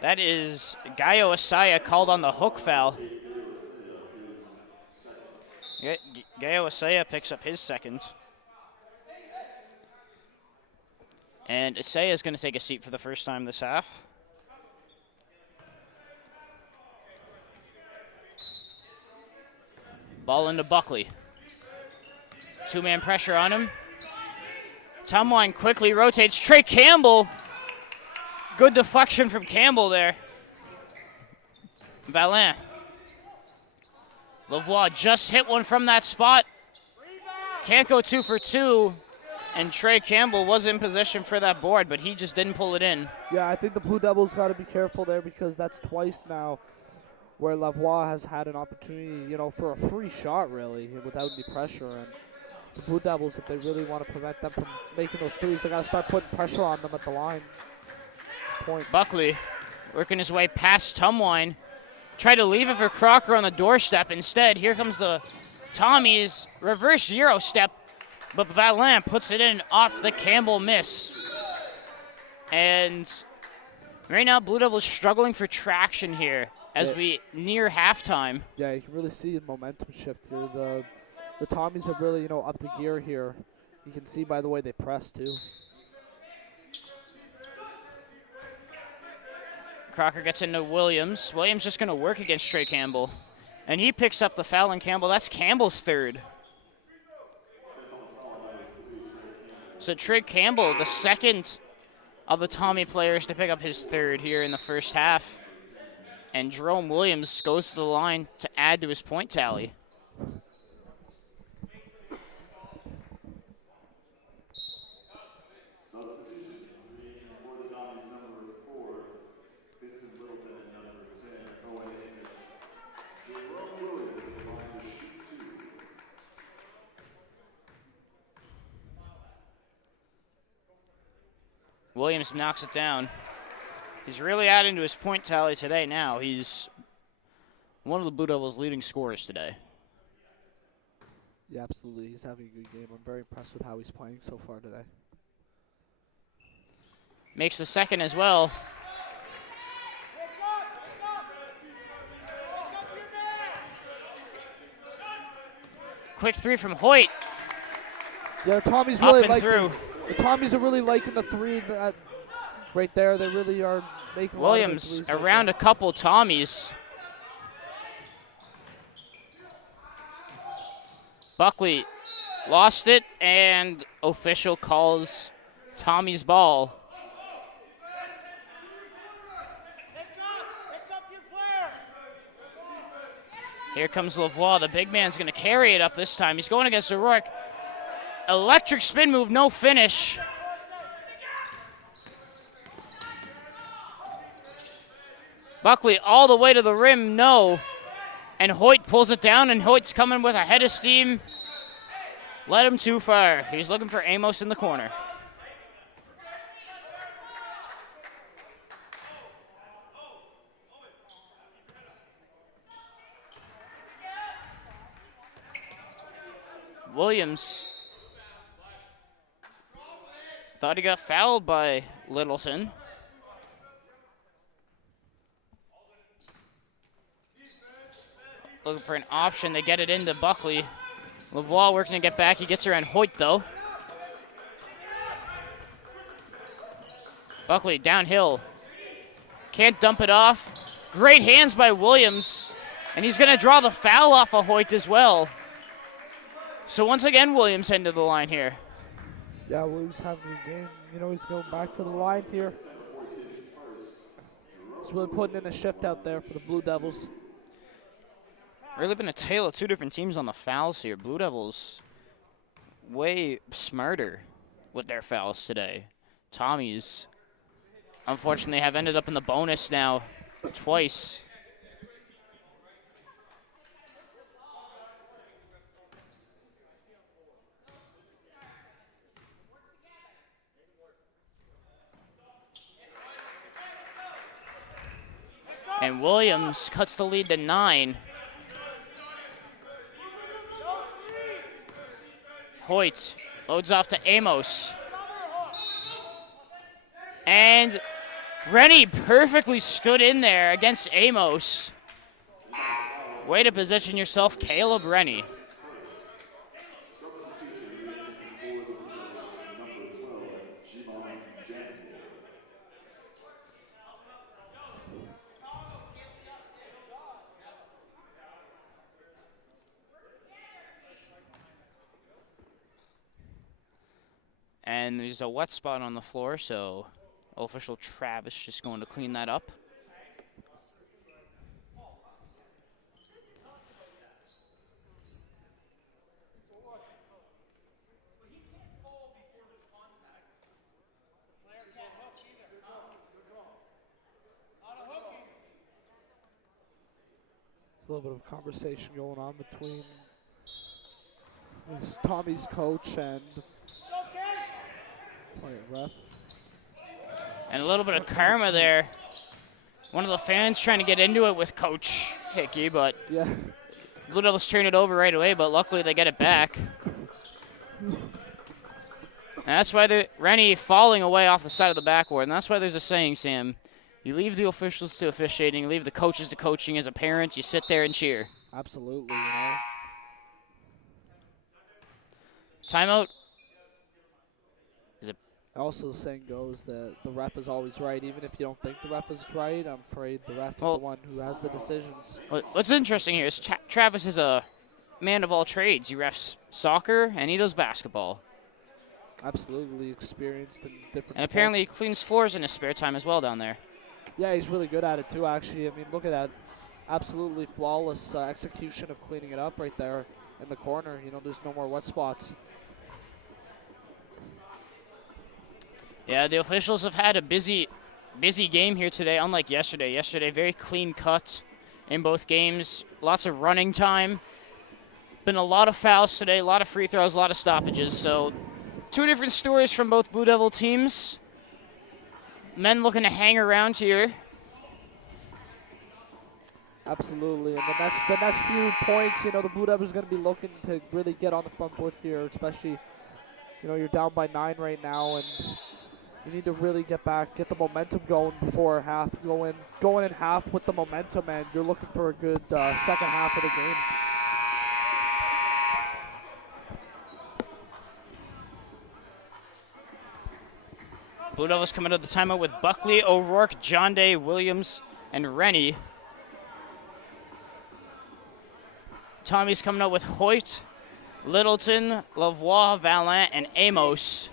that is Gaio Isaiah called on the hook foul. Gaio Isaiah picks up his second. And ACAA is going to take a seat for the first time this half. Ball into Buckley. Two-man pressure on him. Tumline quickly rotates. Trey Campbell. Good deflection from Campbell there. Valin. Lavoie just hit one from that spot. Can't go 2 for 2. And Trey Campbell was in position for that board, but he just didn't pull it in. Yeah, I think the Blue Devils got to be careful there because that's twice now where Lavoie has had an opportunity, you know, for a free shot, really, without any pressure. And the Blue Devils, if they really want to prevent them from making those threes, they got to start putting pressure on them at the line. Point. Buckley working his way past Tumwine. Tried to leave it for Crocker on the doorstep. Instead, here comes the Tommy's reverse Euro step, but Valin puts it in off the Campbell miss. And right now, Blue Devils struggling for traction here as we near halftime. Yeah, you can really see the momentum shift here. The Tommies have really, you know, upped the gear here. You can see by the way they press, too. Crocker gets into Williams. Williams just going to work against Trey Campbell. And he picks up the foul on Campbell. That's Campbell's third. So Trey Campbell, the second of the Tommy players to pick up his third here in the first half. And Jerome Williams goes to the line to add to his point tally. Williams knocks it down. He's really adding to his point tally today now. He's one of the Blue Devils' leading scorers today. Yeah, absolutely. He's having a good game. I'm very impressed with how he's playing so far today. Makes the second as well. Quick three from Hoyt. Yeah, Tommy's Up really and through. The Tommies are really liking the three that right there. They really are making Williams around a couple Tommies. Buckley lost it, and official calls Tommy's ball. Here comes Lavoie. The big man's going to carry it up this time. He's going against O'Rourke. Electric spin move, no finish. Buckley all the way to the rim, no. And Hoyt pulls it down, and Hoyt's coming with a head of steam. Led him too far. He's looking for Amos in the corner. Williams thought he got fouled by Littleton. Looking for an option. They get it into Buckley. Lavoie working to get back. He gets around Hoyt, though. Buckley downhill. Can't dump it off. Great hands by Williams. And he's going to draw the foul off of Hoyt as well. So once again, Williams heading to the line here. Yeah, Williams having a good game. You know, he's going back to the line here. He's really putting in a shift out there for the Blue Devils. Really been a tale of two different teams on the fouls here. Blue Devils way smarter with their fouls today. Tommies, unfortunately, have ended up in the bonus now twice. And Williams cuts the lead to 9. Hoyt loads off to Amos. And Rennie perfectly stood in there against Amos. Way to position yourself, Caleb Rennie. And there's a wet spot on the floor, so official Travis just going to clean that up. A little bit of conversation going on between Tommy's coach and ref. And a little bit of karma there. One of the fans trying to get into it with Coach Hickey, but yeah. Blue Devils turn it over right away, but luckily they get it back. And that's why Rennie falling away off the side of the backboard, and that's why there's a saying, Sam. You leave the officials to officiating, you leave the coaches to coaching. As a parent, you sit there and cheer. Absolutely, you know. Timeout. Also, the saying goes that the ref is always right. Even if you don't think the ref is right, I'm afraid the ref is the one who has the decisions. What's interesting here is Travis is a man of all trades. He refs soccer and he does basketball. Absolutely experienced in different And apparently he cleans floors in his spare time as well down there. Yeah, he's really good at it too, actually. I mean, look at that. Absolutely flawless execution of cleaning it up right there in the corner. You know, there's no more wet spots. Yeah, the officials have had a busy game here today, unlike yesterday. Yesterday, very clean cut in both games. Lots of running time. Been a lot of fouls today, a lot of free throws, a lot of stoppages. So, two different stories from both Blue Devil teams. Men looking to hang around here. Absolutely, and the next few points, you know, the Blue Devils are going to be looking to really get on the front foot here, especially, you know, you're down by 9 right now, and you need to really get back, get the momentum going before half. Going in half with the momentum, and you're looking for a good second half of the game. Blue Devils coming to the timeout with Buckley, O'Rourke, John Day, Williams, and Rennie. Tommy's coming out with Hoyt, Littleton, Lavoie, Valin, and Amos.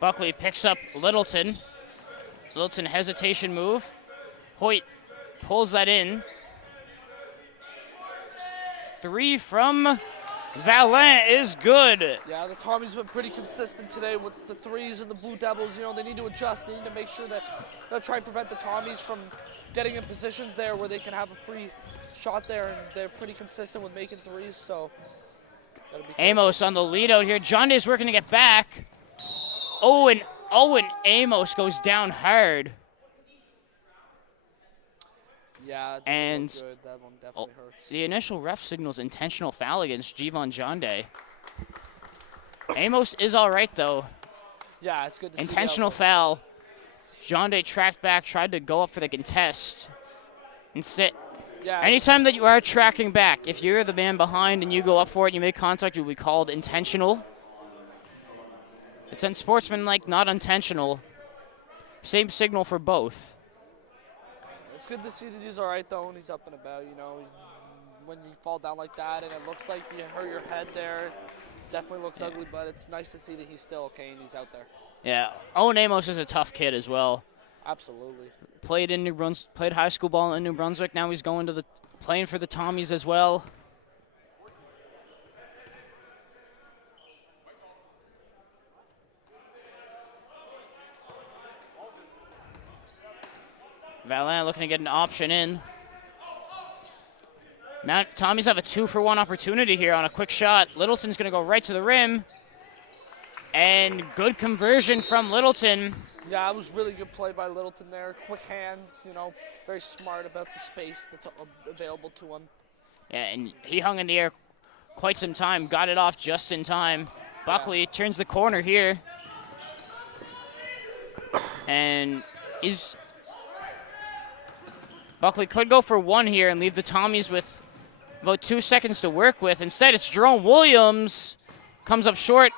Buckley picks up Littleton. Littleton hesitation move. Hoyt pulls that in. 3 from Valin is good. Yeah, the Tommies been pretty consistent today with the threes and the Blue Devils. You know, they need to adjust. They need to make sure that they'll try and prevent the Tommies from getting in positions there where they can have a free shot there, and they're pretty consistent with making threes, so. Amos on the lead out here. John Day's working to get back. Owen Amos goes down hard. Yeah, it and look good. That one definitely hurts. The initial ref signals intentional foul against Jevon John Day. Amos is all right, though. Yeah, it's good to see. Intentional foul. John Day tracked back, tried to go up for the contest. Instead, anytime that you are tracking back, if you're the man behind and you go up for it and you make contact, it will be called intentional. It's unsportsmanlike, not intentional. Same signal for both. It's good to see that he's all right, though, and he's up and about. You know, when you fall down like that and it looks like you hurt your head there, definitely looks ugly, but it's nice to see that he's still okay and he's out there. Yeah, Owen Amos is a tough kid as well. Absolutely. Played high school ball in New Brunswick. Now he's playing for the Tommies as well. Valin looking to get an option in. Now Tommies have a 2-for-1 opportunity here on a quick shot. Littleton's going to go right to the rim. And good conversion from Littleton. Yeah, it was really good play by Littleton there. Quick hands, you know, very smart about the space that's available to him. Yeah, and he hung in the air quite some time, got it off just in time. Buckley turns the corner here. And Buckley could go for 1 here and leave the Tommies with about 2 seconds to work with. Instead, it's Jerome Williams. Comes up short.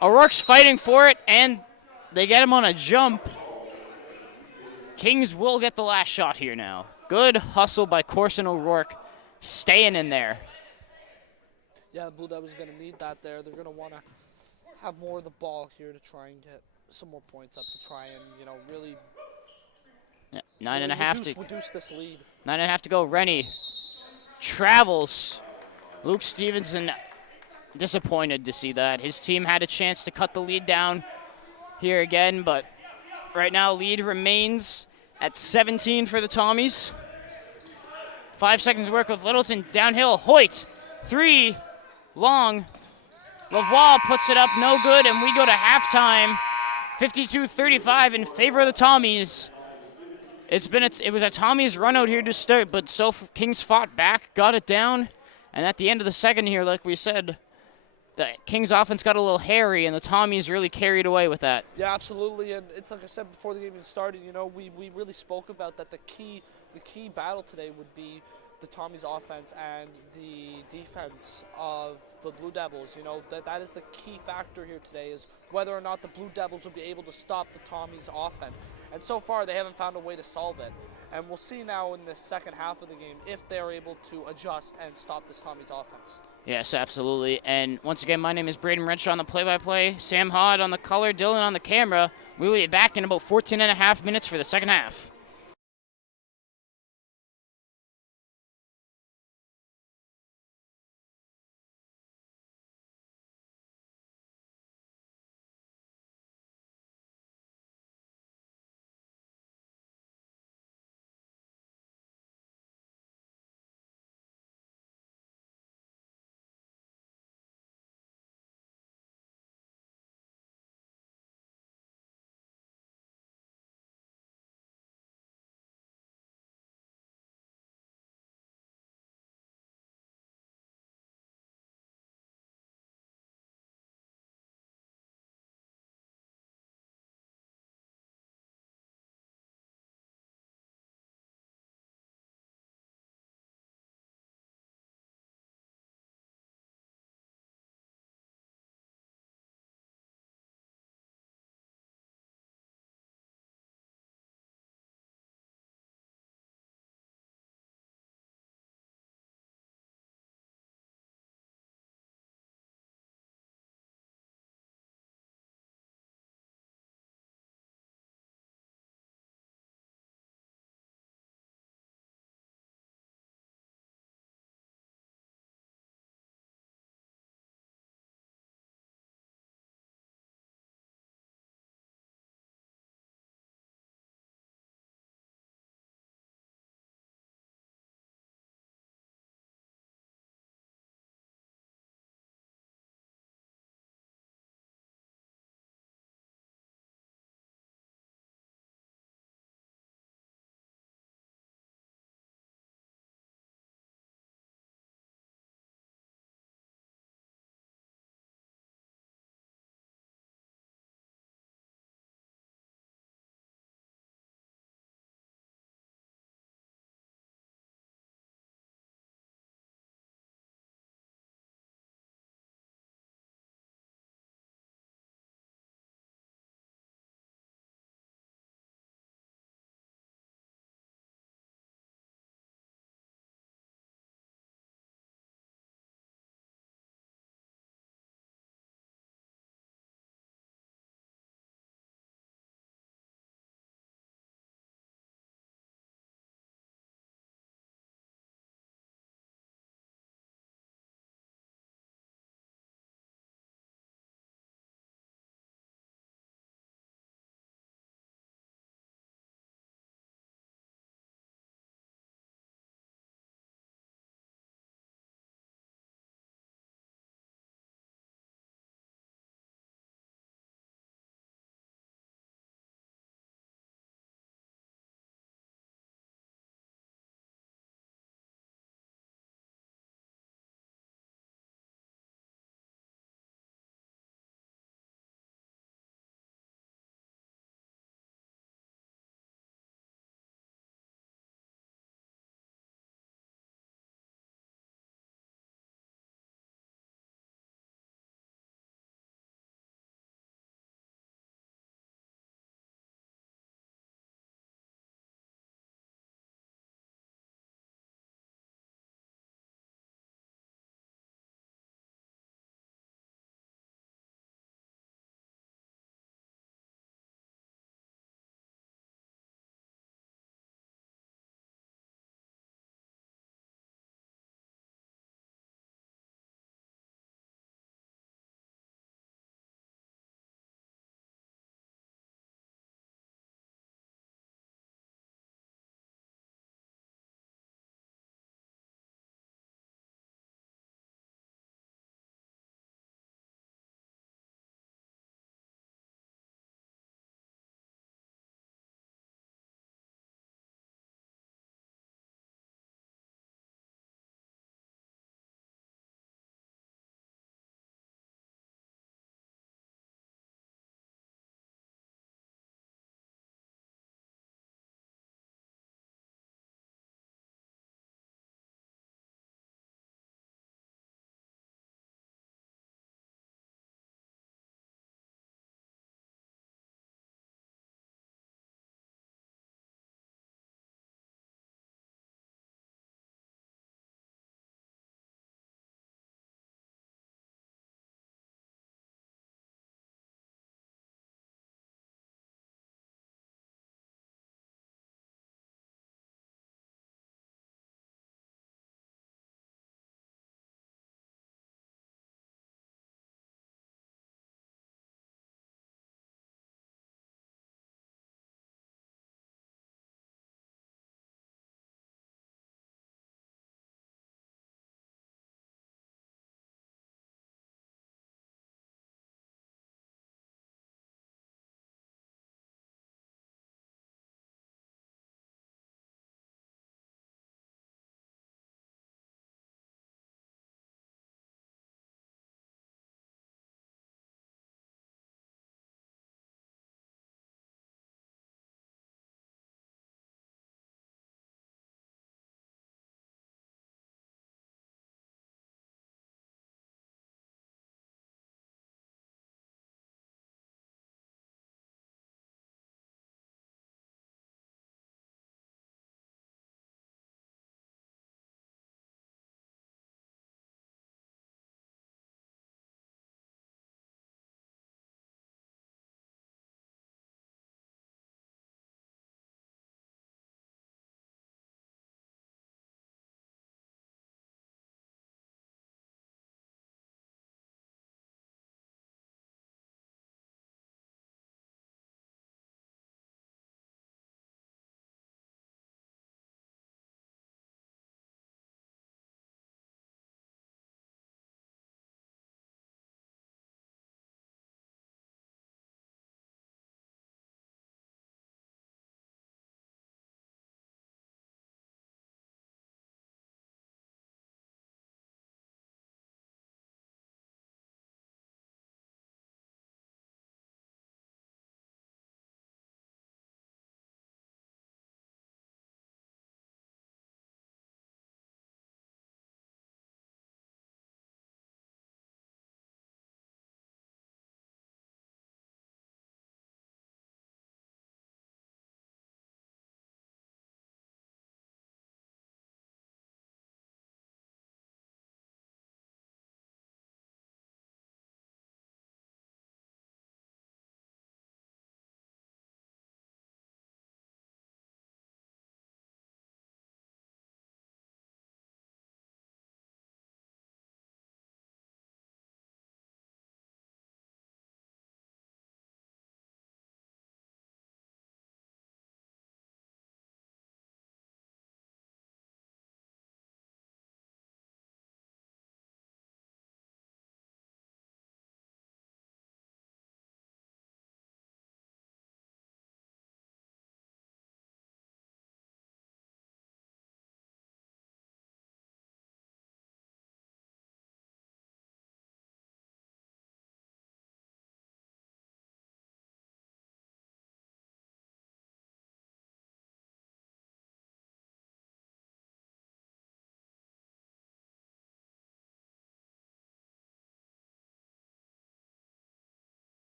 O'Rourke's fighting for it, and they get him on a jump. Kings will get the last shot here now. Good hustle by Corson O'Rourke, staying in there. Yeah, the Blue Devils are going to need that there. They're going to want to have more of the ball here to try and get some more points up to try and, you know, really Yeah, 9.5 to reduce this lead. 9.5 to go. Rennie travels. Luke Stevenson disappointed to see that. His team had a chance to cut the lead down here again, but right now lead remains at 17 for the Tommies. 5 seconds work with Littleton downhill. Hoyt, 3, long. Lavoie puts it up, no good, and we go to halftime. 52-35 in favor of the Tommies. It was a Tommies run out here to start, but Kings fought back, got it down, and at the end of the second here, like we said, the Kings offense got a little hairy, and the Tommies really carried away with that. Yeah, absolutely, and it's like I said before the game even started, you know, we really spoke about that the key battle today would be the Tommies offense and the defense of the Blue Devils. You know, that is the key factor here today, is whether or not the Blue Devils will be able to stop the Tommies offense. And so far, they haven't found a way to solve it. And we'll see now in the second half of the game if they're able to adjust and stop this Tommies offense. Yes, absolutely. And once again, my name is Braden Renshaw on the play-by-play, Sam Hod on the color, Dylan on the camera. We will be back in about 14.5 minutes for the second half.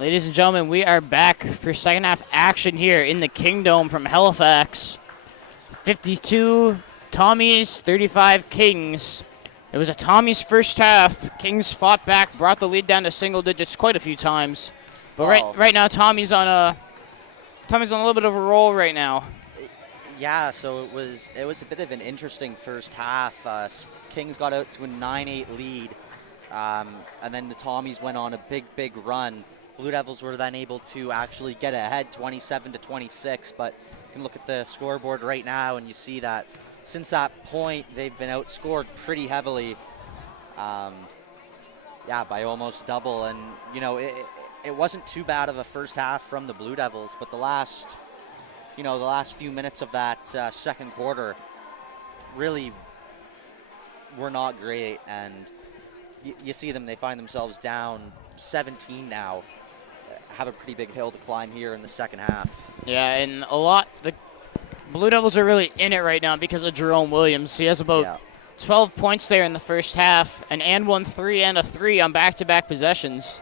Ladies and gentlemen, we are back for second half action here in the Kingdom from Halifax. 52 Tommies, 35 Kings. It was a Tommies first half. Kings fought back, brought the lead down to single digits quite a few times. But right now, Tommy's on a little bit of a roll right now. Yeah, so it was a bit of an interesting first half. Kings got out to a 9-8 lead, and then the Tommies went on a big run. Blue Devils were then able to actually get ahead 27-26, but you can look at the scoreboard right now and you see that since that point they've been outscored pretty heavily, by almost double. And you know, it wasn't too bad of a first half from the Blue Devils, but the last few minutes of that second quarter really were not great, and you see them, they find themselves down 17 now. Have a pretty big hill to climb here in the second half. Yeah, and the Blue Devils are really in it right now because of Jerome Williams. He has about 12 points there in the first half, and 1 3 and a 3 on back-to-back possessions.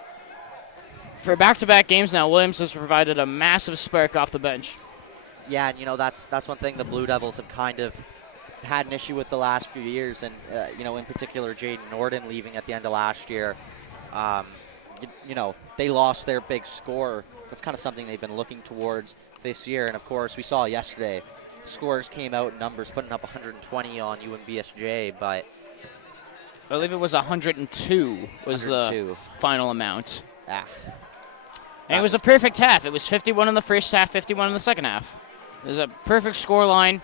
For back-to-back games now, Williams has provided a massive spark off the bench. Yeah, and you know, that's one thing the Blue Devils have kind of had an issue with the last few years, and in particular Jaden Norden leaving at the end of last year. They lost their big scorer. That's kind of something they've been looking towards this year. And of course, we saw yesterday, scores came out in numbers, putting up 120 on UMBSJ, but I believe it was 102 was the final amount. Yeah. And it was a perfect half. It was 51 in the first half, 51 in the second half. It was a perfect score line.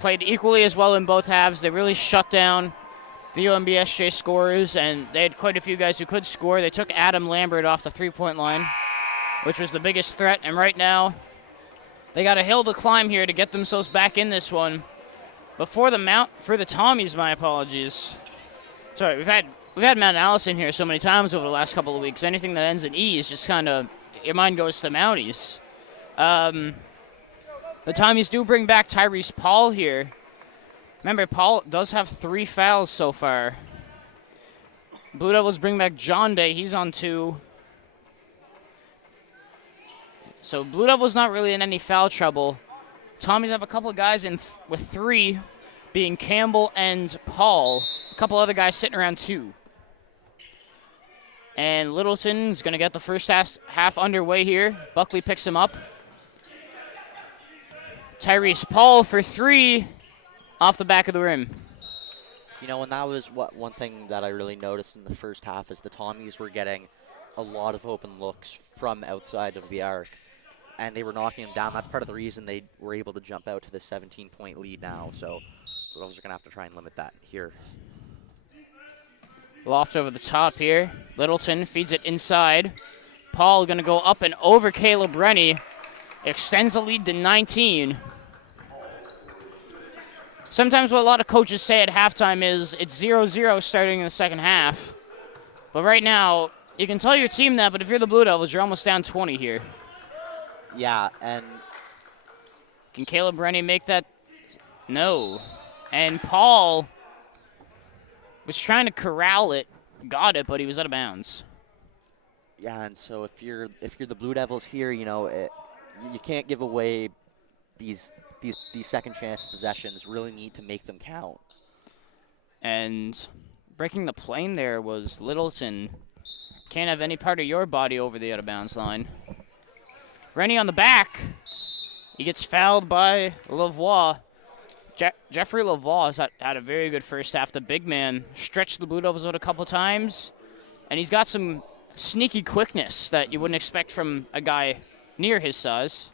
Played equally as well in both halves. They really shut down the UMBSJ scorers, and they had quite a few guys who could score. They took Adam Lambert off the three-point line, which was the biggest threat. And right now, they got a hill to climb here to get themselves back in this one. But for the Tommies, my apologies. Sorry, we've had Mount Allison here so many times over the last couple of weeks. Anything that ends in E is just kind of, your mind goes to Mounties. The Tommies do bring back Tyrese Paul here. Remember, Paul does have 3 fouls so far. Blue Devils bring back John Day. He's on 2. So Blue Devils not really in any foul trouble. Tommies have a couple of guys in with 3, being Campbell and Paul. A couple other guys sitting around 2. And Littleton's going to get the first half underway here. Buckley picks him up. Tyrese Paul for 3 off the back of the rim. You know, and that was one thing that I really noticed in the first half is the Tommies were getting a lot of open looks from outside of the arc, and they were knocking them down. That's part of the reason they were able to jump out to the 17-point lead now. So the Rovers are going to have to try and limit that here. Loft over the top here. Littleton feeds it inside. Paul going to go up and over Caleb Rennie. Extends the lead to 19. Sometimes what a lot of coaches say at halftime is it's 0-0 starting in the second half. But right now, you can tell your team that, but if you're the Blue Devils, you're almost down 20 here. Yeah, and can Caleb Rennie make that? No. And Paul was trying to corral it, got it, but he was out of bounds. Yeah, and so if you're the Blue Devils here, you know, you can't give away these second chance possessions. Really need to make them count. And breaking the plane there was Littleton. Can't have any part of your body over the out of bounds line. Rennie on the back. He gets fouled by Lavoie. Jeffrey Lavoie has had a very good first half. The big man stretched the Blue Devils out a couple times, and he's got some sneaky quickness that you wouldn't expect from a guy near his size.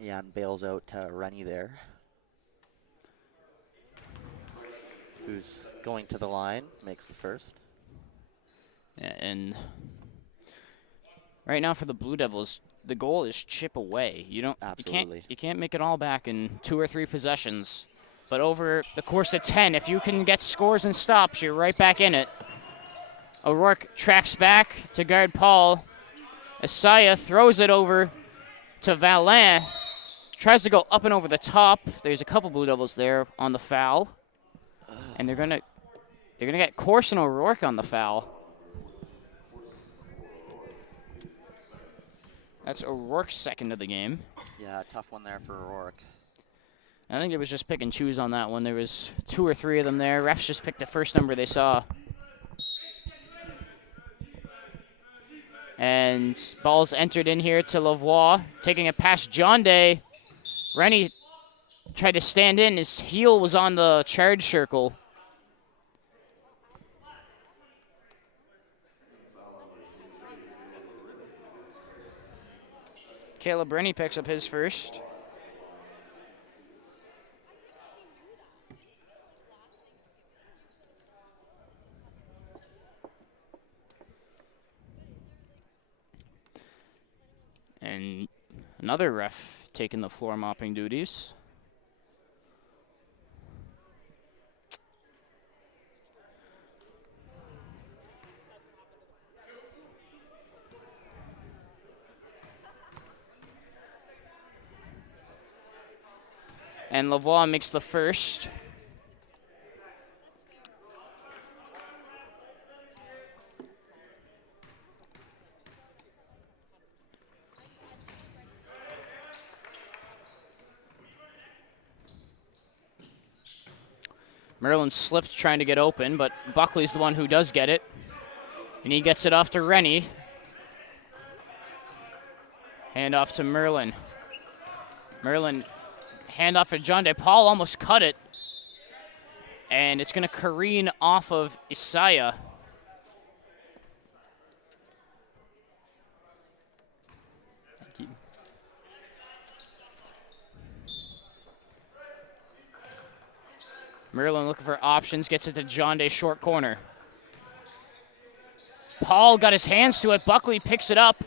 Yeah, and bails out Rennie there, who's going to the line, makes the first. Yeah, and right now for the Blue Devils, the goal is chip away. You can't make it all back in 2 or 3 possessions. But over the course of 10, if you can get scores and stops, you're right back in it. O'Rourke tracks back to guard Paul. Asaya throws it over to Valin. Tries to go up and over the top. There's a couple Blue Devils there on the foul. And they're gonna get Corson O'Rourke on the foul. That's O'Rourke's second of the game. Yeah, tough one there for O'Rourke. I think it was just pick and choose on that one. There was 2 or 3 of them there. Refs just picked the first number they saw. And ball's entered in here to Lavoie, taking it past John Day. Rennie tried to stand in. His heel was on the charge circle. Caleb Rennie picks up his first. And another ref taking the floor mopping duties. And Lavoie makes the first. Merlin slipped trying to get open, but Buckley's the one who does get it. And he gets it off to Rennie. Hand off to Merlin. Merlin, hand off to John Day. Paul almost cut it. And it's going to careen off of Isaiah. Thank you. Merlin looking for options, gets it to John Day, short corner. Paul got his hands to it. Buckley picks it up.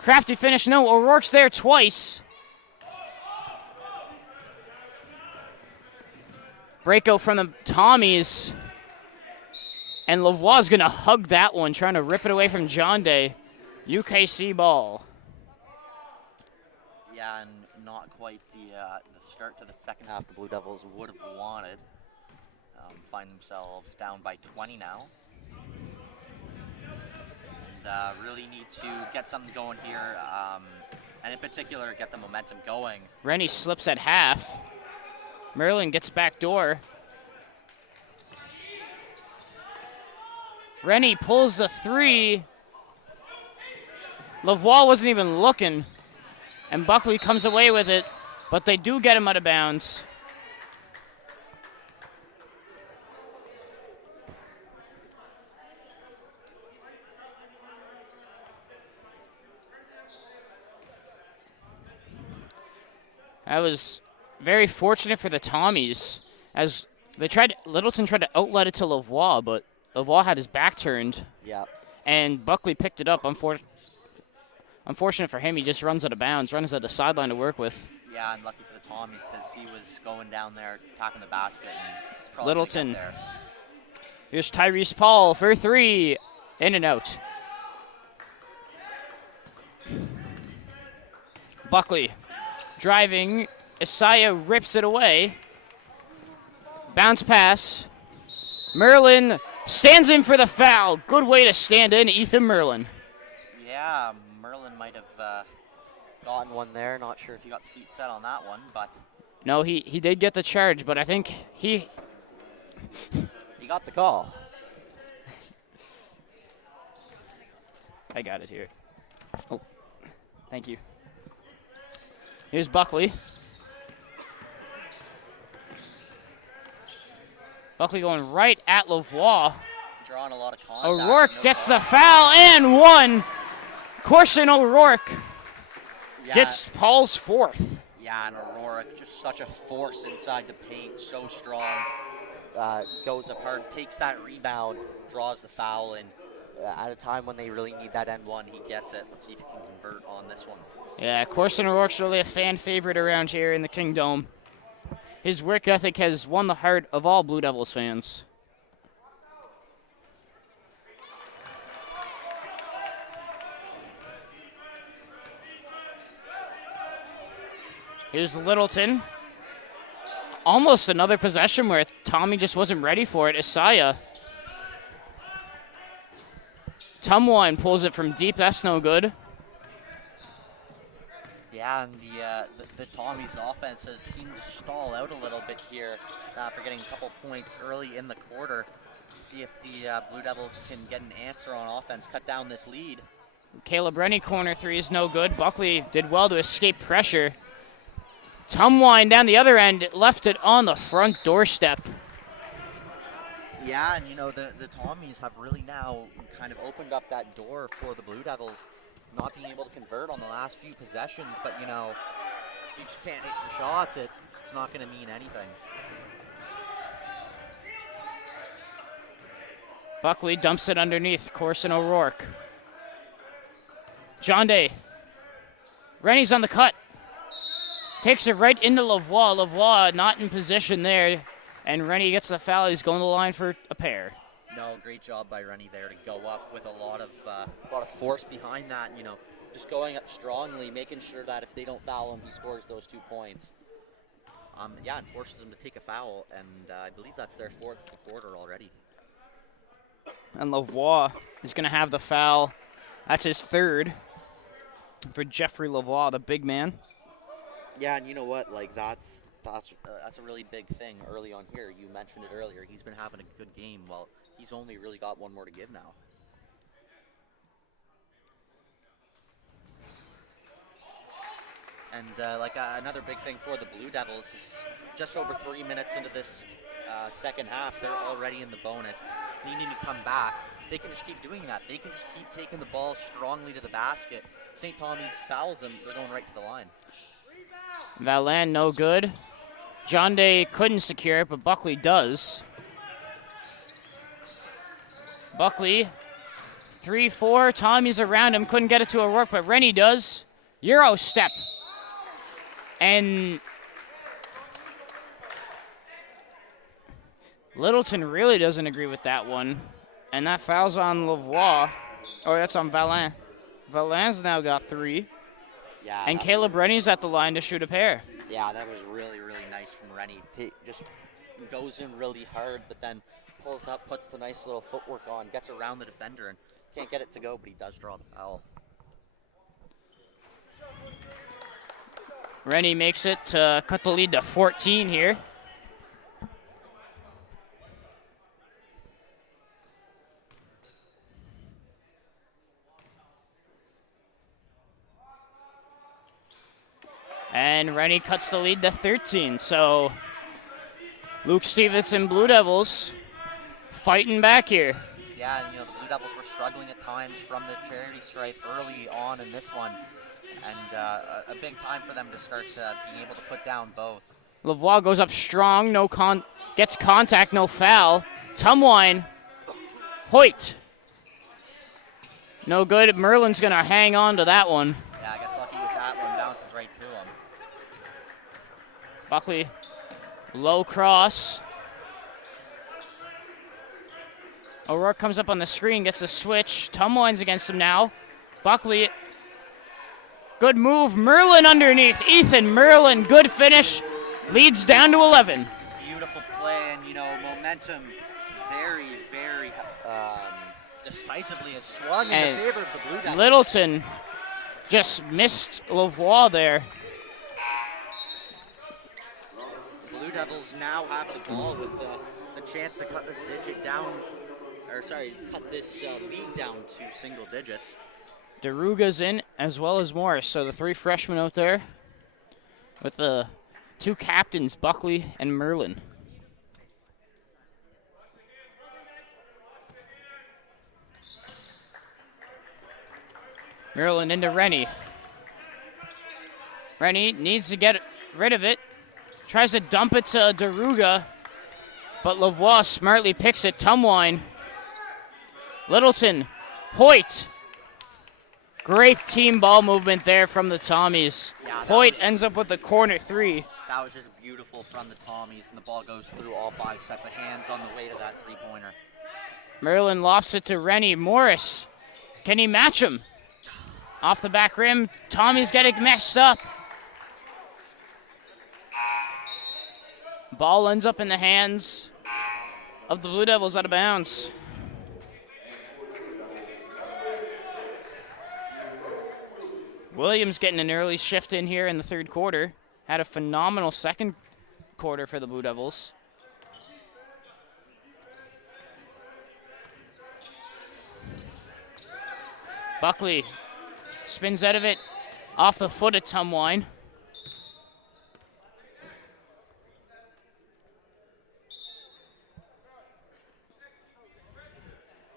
Crafty finish. No, O'Rourke's there twice. Breakout from the Tommies. And Lavoie's going to hug that one, trying to rip it away from John Day. UKC ball. Yeah, and not quite the start to the second half the Blue Devils would have wanted. Find themselves down by 20 now. And really need to get something going here, and in particular get the momentum going. Rennie slips at half. Merlin gets back door. Rennie pulls the 3. Lavoie wasn't even looking, and Buckley comes away with it, but they do get him out of bounds. That was very fortunate for the Tommies, as Littleton tried to outlet it to Lavoie, but Lavoie had his back turned. Yeah. And Buckley picked it up. Unfortunate for him, he just runs out of bounds, runs out of sideline to work with. Yeah, and lucky for the Tommies because he was going down there, attacking the basket, and probably Littleton. there. Here's Tyrese Paul for 3, in and out. Buckley driving, Isaiah rips it away. Bounce pass. Merlin stands in for the foul. Good way to stand in, Ethan Merlin. Yeah, Merlin might have gotten one there. Not sure if he got the feet set on that one, but... No, he did get the charge, but I think he got the call. I got it here. Oh, thank you. Here's Buckley. Buckley going right at Lavoie. Drawing a lot of contact. O'Rourke gets the foul and 1. Corson O'Rourke gets Paul's 4th. Yeah, and O'Rourke, just such a force inside the paint, so strong. Goes up hard, takes that rebound, draws the foul, and at a time when they really need that end one, he gets it. Let's see if he can convert on this one. Yeah, Corson O'Rourke's really a fan favorite around here in the Kingdom. His work ethic has won the heart of all Blue Devils fans. Here's Littleton. Almost another possession where Tommy just wasn't ready for it. Isaiah. Tumwine pulls it from deep. That's no good. Yeah, and the Tommies offense has seemed to stall out a little bit here after getting a couple points early in the quarter. See if the Blue Devils can get an answer on offense, cut down this lead. Caleb Rennie corner three is no good. Buckley did well to escape pressure. Tumwine down the other end, left it on the front doorstep. Yeah, and you know, the Tommies have really now kind of opened up that door for the Blue Devils, not being able to convert on the last few possessions, but you know, if you just can't hit your shots, it's not going to mean anything. Buckley dumps it underneath Corson O'Rourke. John Day. Rennie's on the cut. Takes it right into Lavoie. Lavoie not in position there. And Rennie gets the foul. He's going to the line for a pair. No, great job by Rennie there to go up with a lot of force behind that. You know, just going up strongly, making sure that if they don't foul him, he scores those 2 points. Yeah, and forces him to take a foul, and I believe that's their 4th of the quarter already. And Lavoie is going to have the foul. That's his 3rd for Jeffrey Lavoie, the big man. Yeah, and you know what? Like that's a really big thing early on here. You mentioned it earlier. He's been having a good game. Well, he's only really got 1 more to give now. And another big thing for the Blue Devils is just over 3 minutes into this second half, they're already in the bonus, needing to come back. They can just keep doing that. They can just keep taking the ball strongly to the basket. St. Tommy's fouls them, they're going right to the line. Valan no good. John Day couldn't secure it, but Buckley does. Buckley, 3-4. Tommy's around him, couldn't get it to O'Rourke, but Rennie does. Euro step. And Littleton really doesn't agree with that one. And that foul's on Lavoie. Or that's on Valan. Valan's now got 3. Yeah. And Caleb Rennie's at the line to shoot a pair. Yeah, that was really, really nice from Rennie. Just goes in really hard, but then pulls up, puts the nice little footwork on, gets around the defender, and can't get it to go, but he does draw the foul. Rennie makes it to cut the lead to 14 here. And Rennie cuts the lead to 13. So Luke Stevenson Blue Devils fighting back here. Yeah, and you know, the Blue Devils were struggling at times from the charity stripe early on in this one. And a big time for them to start being able to put down both. Lavoie goes up strong, gets contact, no foul. Tumwine, Hoyt. No good. Merlin's gonna hang on to that one. Yeah, I guess lucky with that one, bounces right to him. Buckley, low cross. O'Rourke comes up on the screen, gets the switch. Tumwine's against him now. Buckley, good move. Merlin underneath. Ethan Merlin, good finish. Leads down to 11. Beautiful play, and you know, momentum very, very decisively has swung in the favor of the Blue Devils. Littleton just missed Lavoie there. The Blue Devils now have the ball with the chance to cut this lead down to single digits. DeRuga's in as well as Morris, so the 3 freshmen out there with the 2 captains, Buckley and Merlin. Merlin into Rennie. Rennie needs to get rid of it. Tries to dump it to DeRuga, but Lavoie smartly picks it. Tumwine. Littleton. Hoyt. Great team ball movement there from the Tommies. Yeah, Hoyt ends up with the corner 3. That was just beautiful from the Tommies, and the ball goes through all 5 sets of hands on the way to that 3-pointer. Merlin lofts it to Rennie. Morris, can he match him? Off the back rim, Tommy's getting messed up. Ball ends up in the hands of the Blue Devils out of bounds. Williams getting an early shift in here in the third quarter. Had a phenomenal second quarter for the Blue Devils. Buckley spins out of it off the foot of Tumwine.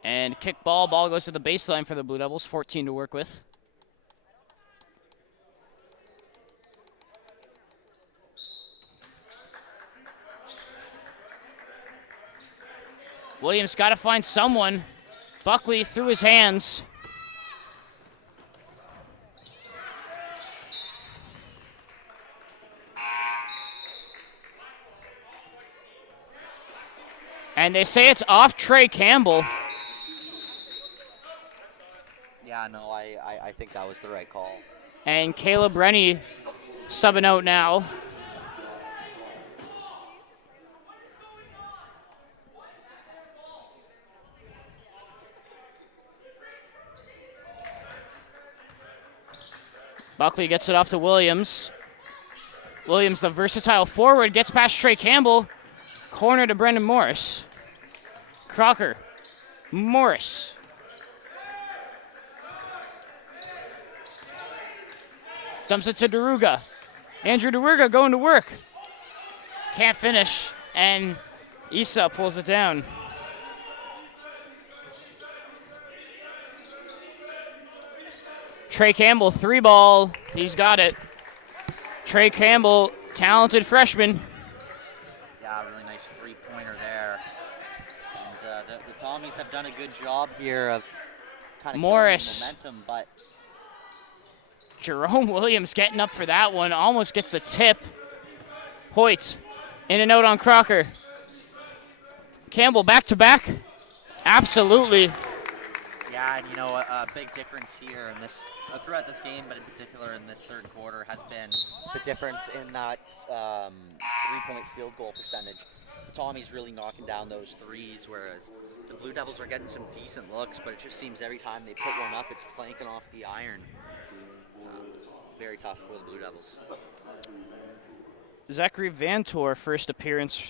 And kick ball. Ball goes to the baseline for the Blue Devils. 14 to work with. Williams got to find someone. Buckley through his hands. And they say it's off Trey Campbell. Yeah, no, I think that was the right call. And Caleb Rennie subbing out now. Buckley gets it off to Williams. Williams, the versatile forward, gets past Trey Campbell. Corner to Brendan Morris. Crocker. Morris. Dumps it to Deruga. Andrew Deruga going to work. Can't finish. And Issa pulls it down. Trey Campbell, 3-ball. He's got it. Trey Campbell, talented freshman. Yeah, really nice three-pointer there. And the Tommies have done a good job here of kind of Morris. momentum, but Jerome Williams getting up for that one. Almost gets the tip. Hoyt in and out on Crocker. Campbell back to back. Absolutely. yeah, and a big difference here in this throughout this game, but in particular in this third quarter, has been the difference in that 3-point field goal percentage. The Tommies really knocking down those threes, whereas the Blue Devils are getting some decent looks, but it just seems every time they put one up, it's clanking off the iron. Very tough for the Blue Devils. Zachary Vantor, first appearance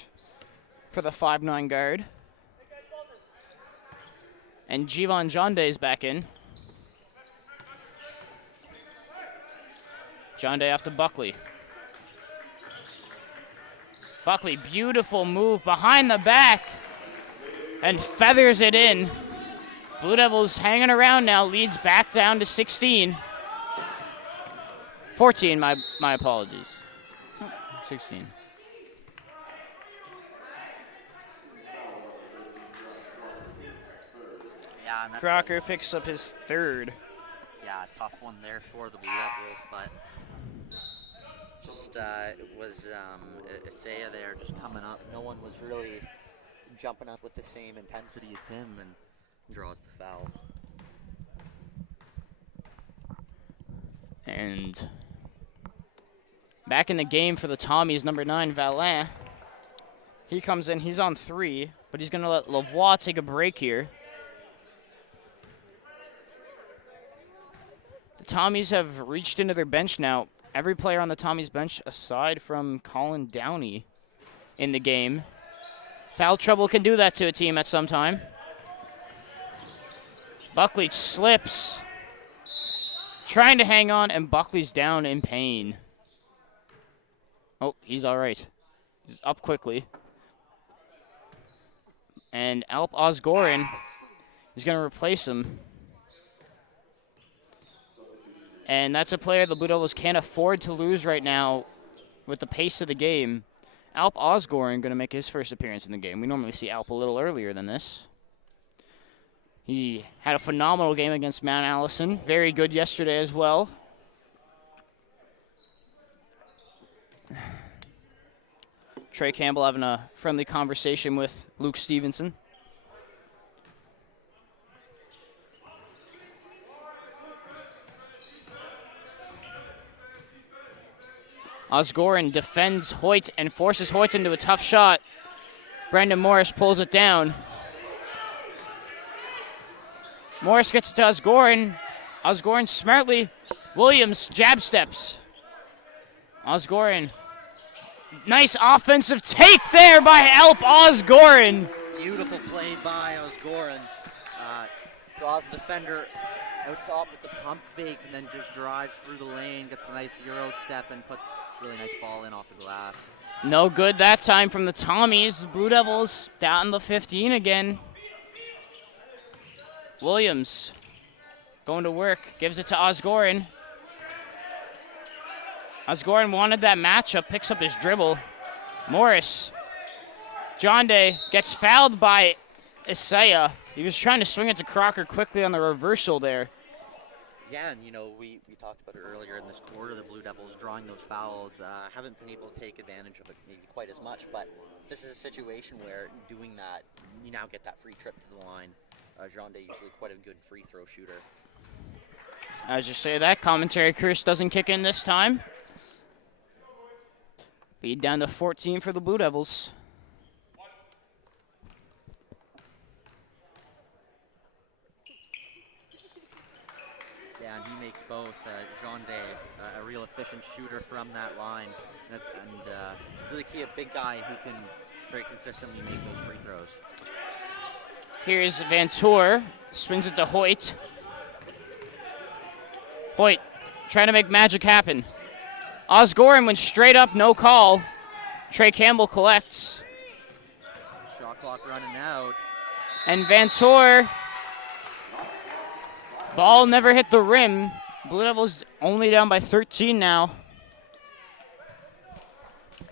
for the 5'9" guard. And Jivon Jonday is back in. Jonday off to Buckley. Buckley, beautiful move behind the back and feathers it in. Blue Devils hanging around now, leads back down to 16. 14, my apologies. 16. Yeah, and that's Crocker picks up his third. Yeah, tough one there for the Blue Devils, but just it was Isaiah there just coming up. No one was really jumping up with the same intensity as him, and draws the foul. And back in the game for the Tommies, number 9, Valin. He comes in, he's on 3, but he's going to let Lavoie take a break here. The Tommies have reached into their bench now. Every player on the Tommies bench, aside from Colin Downey in the game. Foul trouble can do that to a team at some time. Buckley slips. Trying to hang on, and Buckley's down in pain. Oh, he's all right. He's up quickly. And Alp Osgorin is going to replace him. And that's a player the Blue Devils can't afford to lose right now with the pace of the game. Alp Osgorin going to make his first appearance in the game. We normally see Alp a little earlier than this. He had a phenomenal game against Mount Allison. Very good yesterday as well. Trey Campbell having a friendly conversation with Luke Stevenson. Osgorin defends Hoyt and forces Hoyt into a tough shot. Brandon Morris pulls it down. Morris gets it to Osgorin. Osgorin smartly Williams, jab steps. Osgoran. Nice offensive take there by Alp Osgoran. Beautiful play by Osgoran. Draws the defender out top with the pump fake and then just drives through the lane, gets a nice Euro step and puts a really nice ball in off the glass. No good that time from the Tommies. The Blue Devils down the 15 again. Williams going to work, gives it to Osgoran. Osgoran wanted that matchup, picks up his dribble. Morris. John Day gets fouled by Isaiah. He was trying to swing it to Crocker quickly on the reversal there. Yeah, and we talked about it earlier in this quarter, the Blue Devils drawing those fouls. Haven't been able to take advantage of it maybe quite as much, but this is a situation where doing that, you now get that free trip to the line. Jean Day usually quite a good free throw shooter. As you say that, commentary curse doesn't kick in this time. Lead down to 14 for the Blue Devils. Yeah, and he makes both. Jean Day, a real efficient shooter from that line, and really key, a big guy who can very consistently make those free throws. Here's Van Toor, swings it to Hoyt. Hoyt trying to make magic happen. Osgoran went straight up, no call. Trey Campbell collects. Shot clock running out. And Van Toor, ball never hit the rim. Blue Devils only down by 13 now.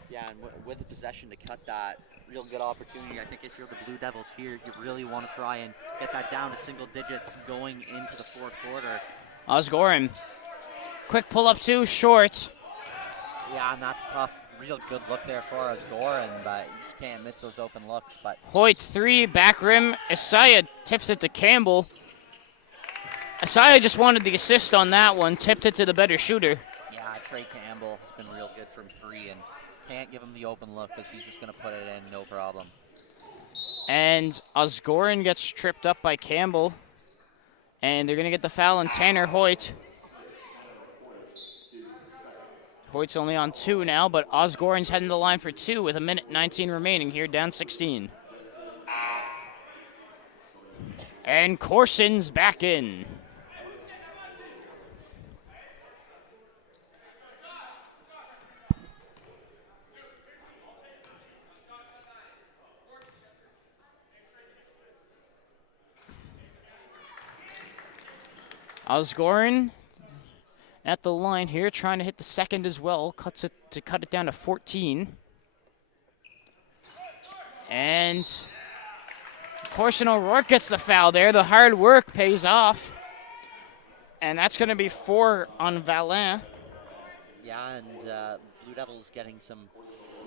Yeah, and with the possession to cut that, real good opportunity. I think if you're the Blue Devils here, you really want to try and get that down to single digits going into the fourth quarter. Osgoran, quick pull up two, short. Yeah, and that's tough. Real good look there for Osgoran, but you just can't miss those open looks. But Hoyt, three, back rim. Isaiah tips it to Campbell. Isaiah just wanted the assist on that one, tipped it to the better shooter. yeah, Trey Campbell has been real good from three, and can't give him the open look because he's just going to put it in, no problem. And Osgoran gets tripped up by Campbell. And they're going to get the foul on Tanner Hoyt. Hoyt's only on two now, but Osgoran's heading to the line for two with 1:19 remaining here, down 16. And Corson's back in. Osgoran at the line here, trying to hit the second as well. Cuts it to cut it down to 14. And Corson O'Rourke gets the foul there. The hard work pays off. And that's going to be 4 on Valin. Yeah, and Blue Devils getting some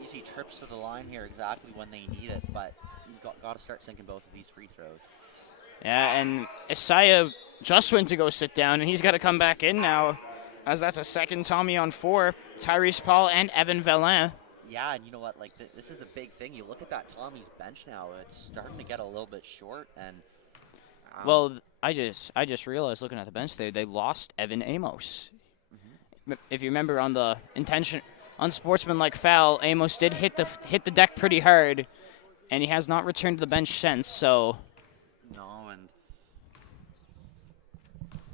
easy trips to the line here exactly when they need it, but you've got to start sinking both of these free throws. Yeah, and Isaiah just went to go sit down, and he's got to come back in now, as that's a second Tommy on 4. Tyrese Paul and Evan Valin. Yeah, and you know what? Like this is a big thing. You look at that Tommy's bench now; it's starting to get a little bit short. And well, I just realized looking at the bench there, they lost Evan Amos. If you remember on the unsportsmanlike foul, Amos did hit the deck pretty hard, and he has not returned to the bench since. So. No, and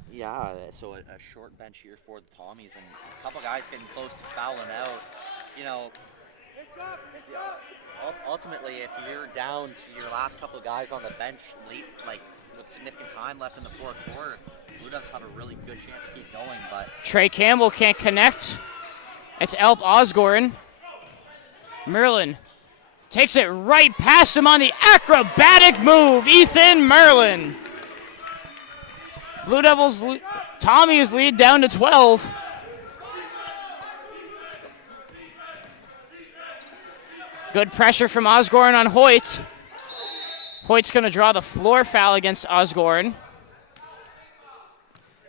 yeah, so a short bench here for the Tommies, and a couple guys getting close to fouling out. You know, ultimately, if you're down to your last couple of guys on the bench late, like with significant time left in the fourth quarter, Blue Devils have a really good chance to keep going. But Trey Campbell can't connect. It's Alp Osgoran. Merlin takes it right past him on the acrobatic move. Ethan Merlin. Blue Devils, Tommy's lead down to 12. Good pressure from Osgoran on Hoyt. Hoyt's going to draw the floor foul against Osgoran.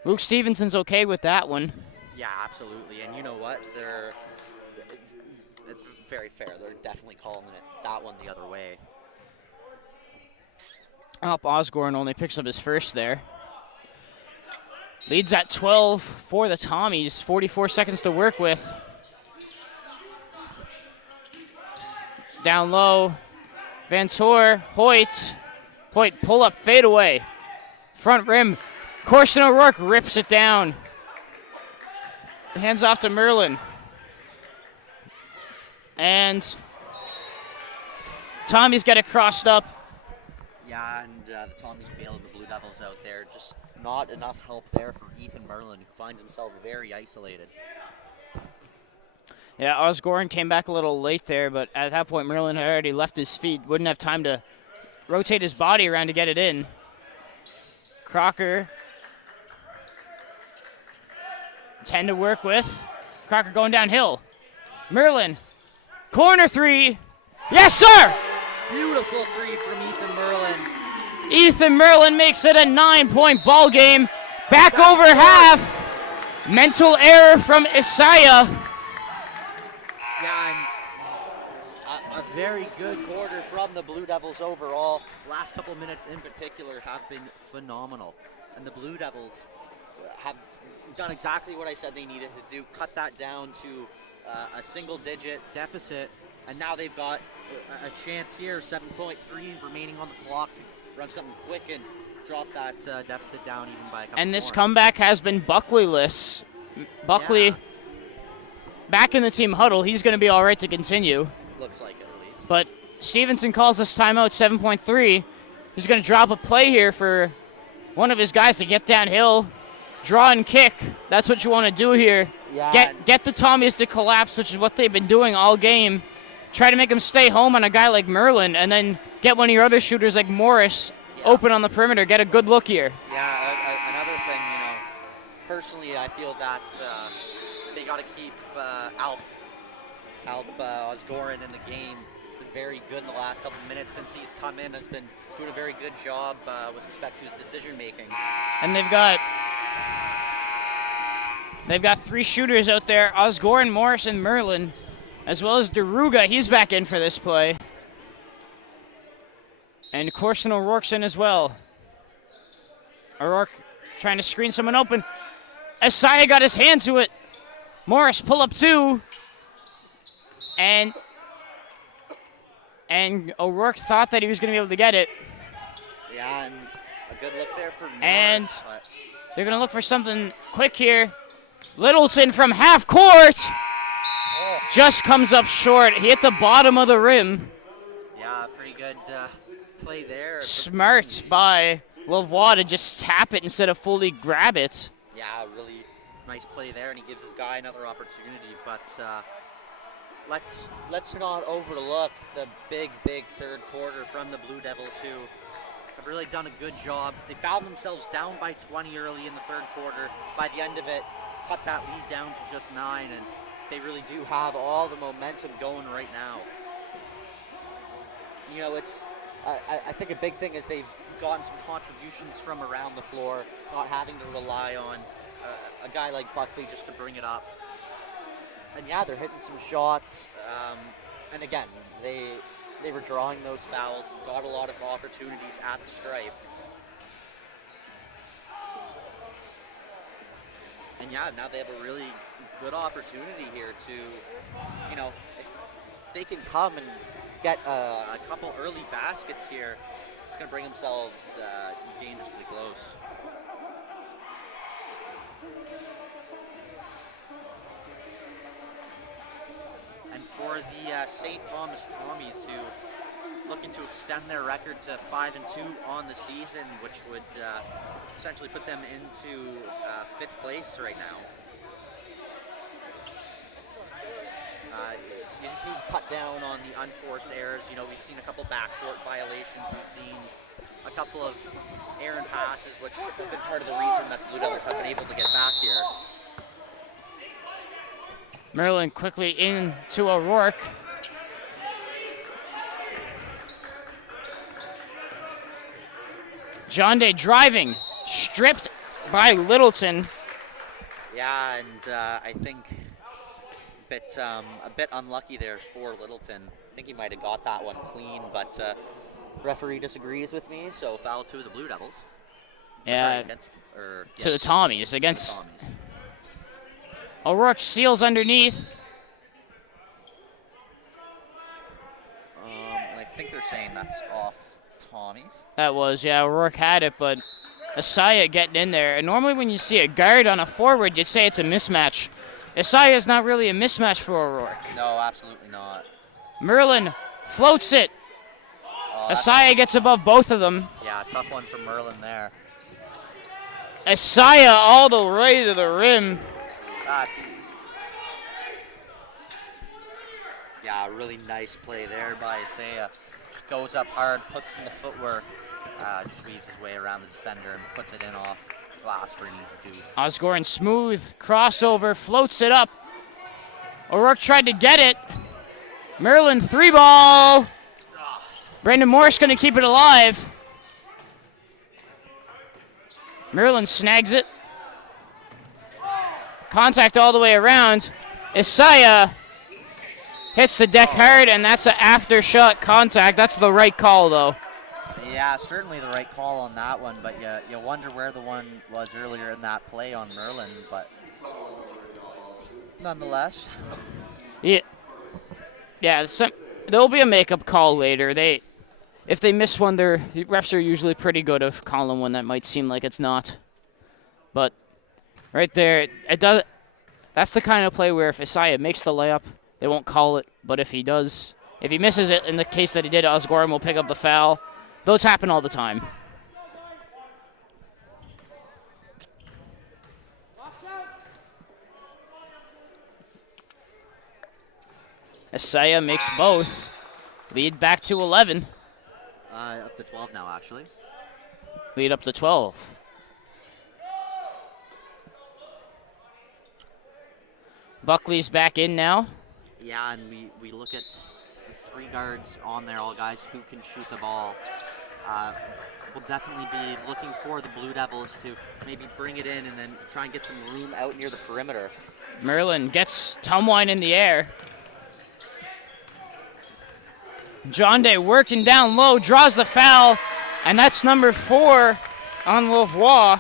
Luke Stevenson's okay with that one. yeah, absolutely. And you know what? It's very fair. They're definitely calling it that one the other way. Alp Osgoran only picks up his first there. Leads at 12 for the Tommies. 44 seconds to work with. Down low. Vantor, Hoyt. Hoyt pull up, fade away. Front rim. Corson O'Rourke rips it down. Hands off to Merlin. And Tommy's got it crossed up. Yeah, and the Tommies bailing the Blue Devils out there. Just not enough help there for Ethan Merlin, who finds himself very isolated. Yeah, Osgoran came back a little late there, but at that point Merlin had already left his feet. Wouldn't have time to rotate his body around to get it in. Crocker. 10 to work with. Crocker going downhill. Merlin. Corner three. Yes, sir! Beautiful three from Ethan Merlin. Ethan Merlin makes it a 9-point ball game. Back over half. Mental error from Isaiah. Yeah, and a very good quarter from the Blue Devils overall. Last couple minutes in particular have been phenomenal. And the Blue Devils have done exactly what I said they needed to do, cut that down to a single-digit deficit, and now they've got a chance here, 7.3 remaining on the clock to run something quick and drop that deficit down even by a couple And this more. comeback has been Buckley-less. Buckley back in the team huddle. He's going to be all right to continue. Looks like it, at least. But Stevenson calls this timeout, 7.3. He's going to drop a play here for one of his guys to get downhill, draw and kick. That's what you want to do here. Yeah. Get the Tommies to collapse, which is what they've been doing all game. Try to make them stay home on a guy like Merlin, and then get one of your other shooters like Morris open on the perimeter. Get a good look here. Yeah, another thing, personally, I feel that they got to keep Alp Osgoran in the game. He's been very good in the last couple of minutes since he's come in. Has been doing a very good job with respect to his decision making. And they've got three shooters out there: Osgoran, Morris, and Merlin, as well as Deruga. He's back in for this play. And Corson O'Rourke's in as well. O'Rourke trying to screen someone open. Isaiah got his hand to it. Morris pull up two. And O'Rourke thought that he was going to be able to get it. Yeah, and a good look there for Morris. And they're going to look for something quick here. Littleton from half court. Just comes up short. He hit the bottom of the rim. Yeah, pretty good play there. Smart by Lavoie to just tap it instead of fully grab it. Yeah, really nice play there, and he gives his guy another opportunity. But let's not overlook the big third quarter from the Blue Devils, who have really done a good job. They found themselves down by 20 early in the third quarter. By the end of it, cut that lead down to just 9, and they really do have all the momentum going right now. It's I think a big thing is they've gotten some contributions from around the floor, not having to rely on a guy like Buckley just to bring it up. And yeah, they're hitting some shots. And again, they were drawing those fouls, got a lot of opportunities at the stripe. And yeah, now they have a really good opportunity here to, if they can come and get a couple early baskets here, it's going to bring themselves dangerously close. And for the St. Thomas Tommies, who looking to extend their record to 5-2 on the season, which would essentially put them into 5th place right now. You just need to cut down on the unforced errors. We've seen a couple backcourt violations. We've seen a couple of errant passes, which have been part of the reason that the Blue Devils have been able to get back here. Merlin quickly into O'Rourke. John Day driving, stripped by Littleton. Yeah, and I think a bit unlucky there for Littleton. I think he might have got that one clean, but referee disagrees with me, so foul to the Blue Devils. Yeah, to the Tommies against. Tommies. O'Rourke seals underneath. And I think they're saying that's off Tommies. That was, yeah, O'Rourke had it, but Asaya getting in there. And normally when you see a guard on a forward, you'd say it's a mismatch. Asaya's not really a mismatch for O'Rourke. No, absolutely not. Merlin floats it. Asaya gets above both of them. Yeah, tough one for Merlin there. Asaya all the way to the rim. Yeah, really nice play there by Isaiah. Just goes up hard, puts in the footwork, just weaves his way around the defender and puts it in off glass for an easy two. Osgoren smooth crossover, floats it up. O'Rourke tried to get it. Merlin 3-ball. Brandon Morris going to keep it alive. Merlin snags it. Contact all the way around. Isaiah hits the deck hard, and that's an after-shot contact. That's the right call, though. Yeah, certainly the right call on that one, but you wonder where the one was earlier in that play on Merlin, but nonetheless. Yeah, there'll be a makeup call later. If they miss one, the refs are usually pretty good of calling one that might seem like it's not. But right there, it does. That's the kind of play where if Isaiah makes the layup, they won't call it. But if he misses it, in the case that he did, Osgoren will pick up the foul. Those happen all the time. Isaiah makes both. Lead back to 11. Up to 12 now, actually. Lead up to 12. Buckley's back in now. Yeah, and we look at the three guards on there, all guys who can shoot the ball. We'll definitely be looking for the Blue Devils to maybe bring it in and then try and get some room out near the perimeter. Merlin gets Tumwine in the air. John Day working down low, draws the foul, and that's number 4 on Lavoie.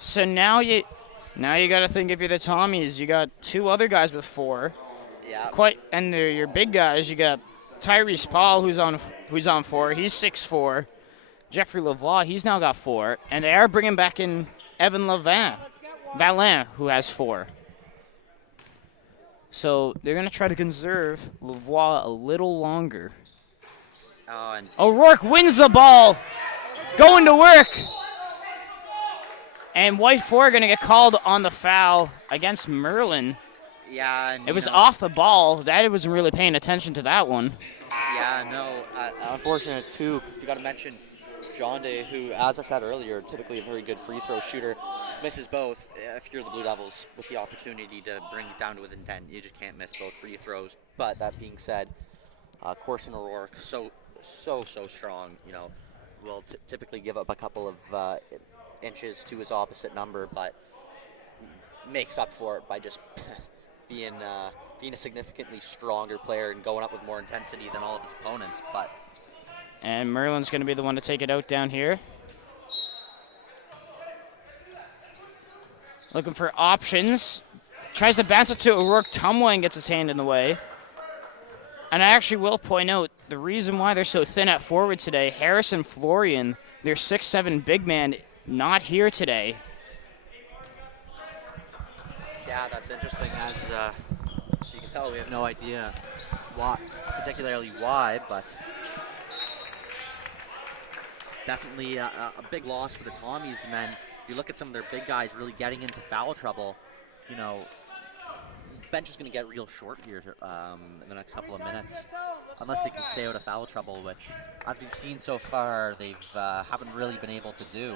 So now you got to think if you're the Tommies, you got 2 other guys with 4. Yeah. And they're your big guys. You got Tyrese Paul, who's on 4. He's 6'4". Jeffrey Lavoie, he's now got 4, and they are bringing back in Evan Valin, who has 4. So they're going to try to conserve Lavoie a little longer. O'Rourke wins the ball. Going to work. And White 4 going to get called on the foul against Merlin. Yeah. And it was off the ball. I wasn't really paying attention to that one. Yeah, no. Unfortunate, too. You got to mention John Day, who, as I said earlier, typically a very good free throw shooter, misses both. If you're the Blue Devils with the opportunity to bring it down to within 10, you just can't miss both free throws. But that being said, Corson O'Rourke, so strong. Will typically give up a couple of inches to his opposite number, but makes up for it by just being a significantly stronger player and going up with more intensity than all of his opponents. And Merlin's going to be the one to take it out down here. Looking for options. Tries to bounce it to O'Rourke. Tumwine gets his hand in the way. And I actually will point out the reason why they're so thin at forward today. Harrison Florian, their 6'7" big man, not here today. Yeah, that's interesting. As you can tell, we have no idea particularly why, but definitely a big loss for the Tommies. And then you look at some of their big guys really getting into foul trouble. Bench is going to get real short here in the next couple of minutes, unless they can stay out of foul trouble, which, as we've seen so far, they haven't really been able to do.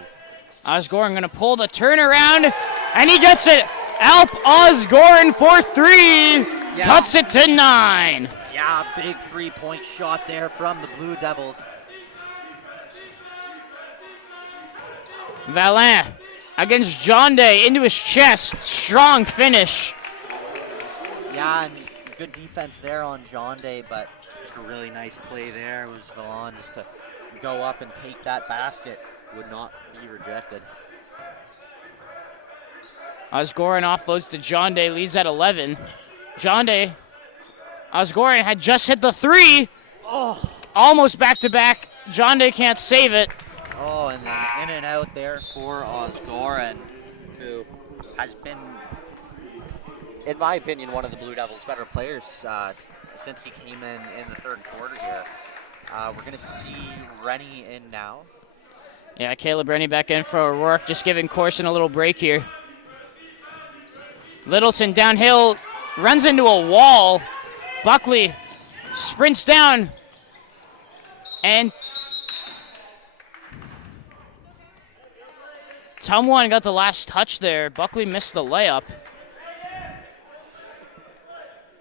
Osgoren going to pull the turnaround, and he gets it. Alp Osgoren for 3, cuts it to 9. Yeah, big 3-point shot there from the Blue Devils. Valin against John Day into his chest. Strong finish. Yeah, and good defense there on John Day, but just a really nice play there was Valin just to go up and take that basket would not be rejected. Osgoran offloads to John Day, leads at 11. John Day, Osgoran had just hit the 3. Oh, almost back-to-back. John Day can't save it. Oh, and then in and out there for Osgoran, who has been, in my opinion, one of the Blue Devils' better players since he came in the third quarter here. We're going to see Rennie in now. Yeah, Caleb Rennie back in for O'Rourke, just giving Corson a little break here. Littleton downhill, runs into a wall. Buckley sprints down, and Tumwan got the last touch there. Buckley missed the layup.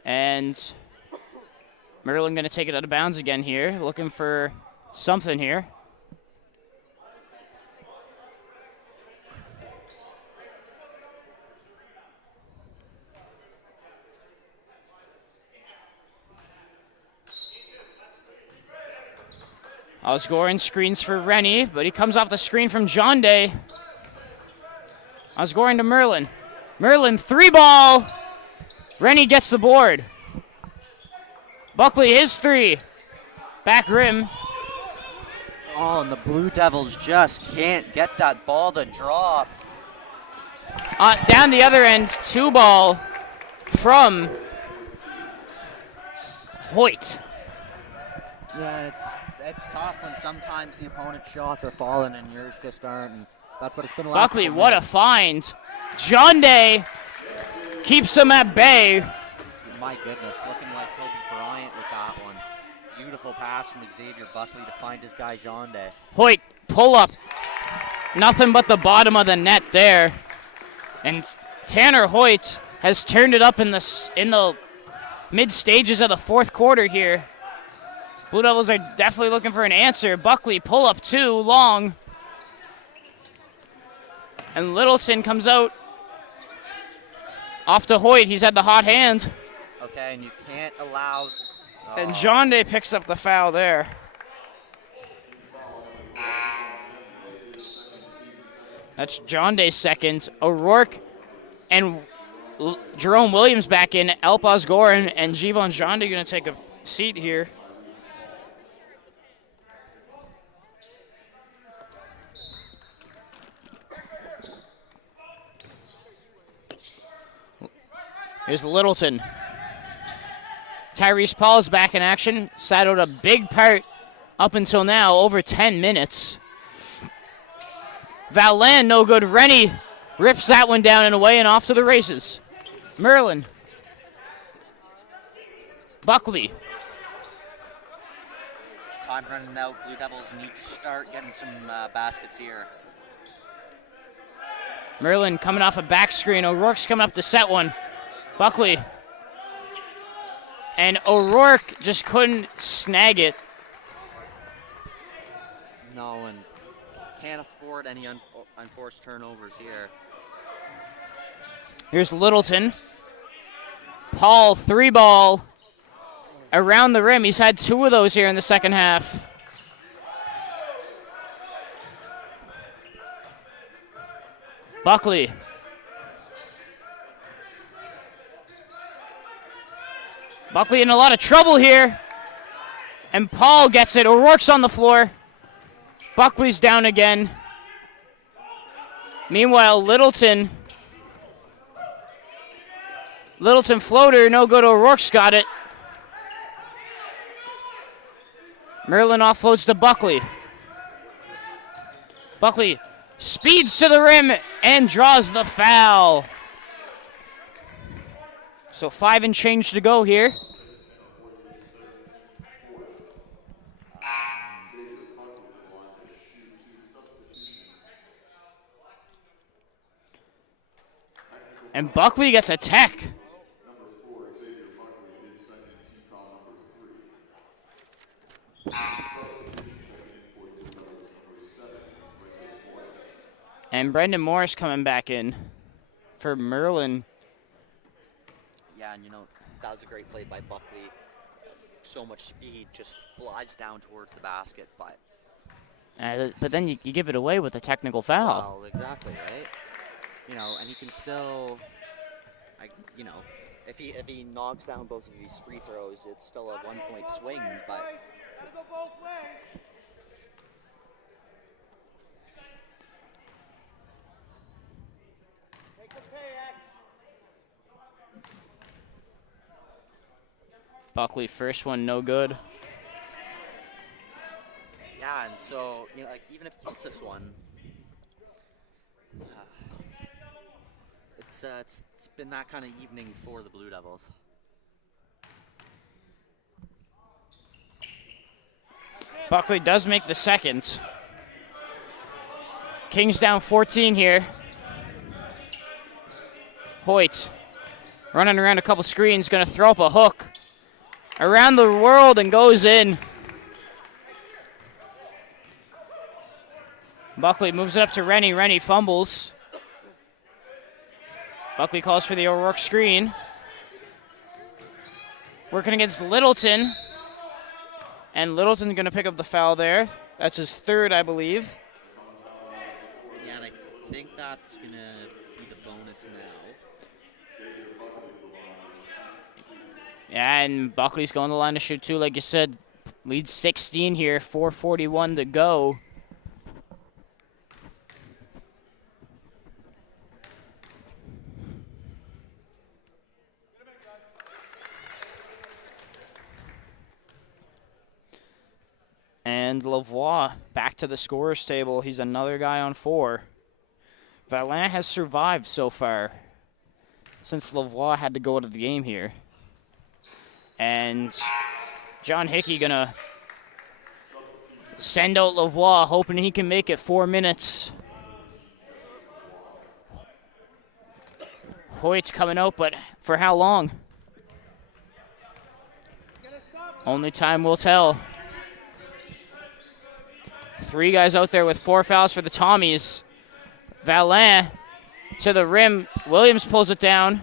And Merlin going to take it out of bounds again here, looking for something here. Osgoran screens for Rennie, but he comes off the screen from John Day. Osgoran to Merlin. Merlin, 3-ball. Rennie gets the board. Buckley, his 3. Back rim. Oh, and the Blue Devils just can't get that ball to drop. Down the other end, 2-ball from Hoyt. Yeah, it's tough when sometimes the opponent's shots are falling and yours just aren't, and that's what it's been the last Buckley, couple what a minutes. find. John Day keeps him at bay. My goodness, looking like Kobe Bryant with that one. Beautiful pass from Xavier Buckley to find his guy John Day. Hoyt, pull up. Nothing but the bottom of the net there. And Tanner Hoyt has turned it up in the mid stages of the fourth quarter here. Blue Devils are definitely looking for an answer. Buckley, pull up 2, long. And Littleton comes out. Off to Hoyt, he's had the hot hand. Okay, and you can't allow... And John Day picks up the foul there. That's John Day's second. O'Rourke and Jerome Williams back in. Elp Osgoran and Jevon John Day going to take a seat here. Here's Littleton. Tyrese Paul is back in action. Sat out a big part up until now, over 10 minutes. Valan, no good. Rennie rips that one down and away and off to the races. Merlin. Buckley. Time running out. Blue Devils need to start getting some baskets here. Merlin coming off a back screen. O'Rourke's coming up to set one. Buckley. And O'Rourke just couldn't snag it. No, and can't afford any unforced turnovers here. Here's Littleton. Paul, 3-ball. Around the rim. He's had 2 of those here in the second half. Buckley. Buckley in a lot of trouble here. And Paul gets it. O'Rourke's on the floor. Buckley's down again. Meanwhile, Littleton floater, no good. O'Rourke's got it. Merlin offloads to Buckley. Buckley speeds to the rim and draws the foul. So 5 and change to go here. And Buckley gets a tech. And Brendan Morris coming back in for Merlin. Yeah, and that was a great play by Buckley. So much speed, just flies down towards the basket, but But then you give it away with a technical foul. Well, exactly, right? You know, and he can still, you know, if he knocks down both of these free throws, it's still a 1-point swing. But Go both ways. Take the pay, X. Buckley, first one, no good. yeah, and so you know, like even if he gets this one, it's been that kind of evening for the Blue Devils. Buckley does make the second. Kings down 14 here. Hoyt running around a couple screens, going to throw up a hook around the world and goes in. Buckley moves it up to Rennie. Rennie fumbles. Buckley calls for the O'Rourke screen. Working against Littleton. And Littleton's going to pick up the foul there. That's his third, I believe. Yeah, and I think that's going to be the bonus now. Yeah, and Buckley's going to the line to shoot too, like you said. Leads 16 here, 4:41 to go. And Lavoie back to the scorer's table. He's another guy on 4. Valin has survived so far since Lavoie had to go out of the game here. And John Hickey gonna send out Lavoie, hoping he can make it 4 minutes. Hoyt's coming out, but for how long? Only time will tell. 3 guys out there with 4 fouls for the Tommies. Valin to the rim. Williams pulls it down.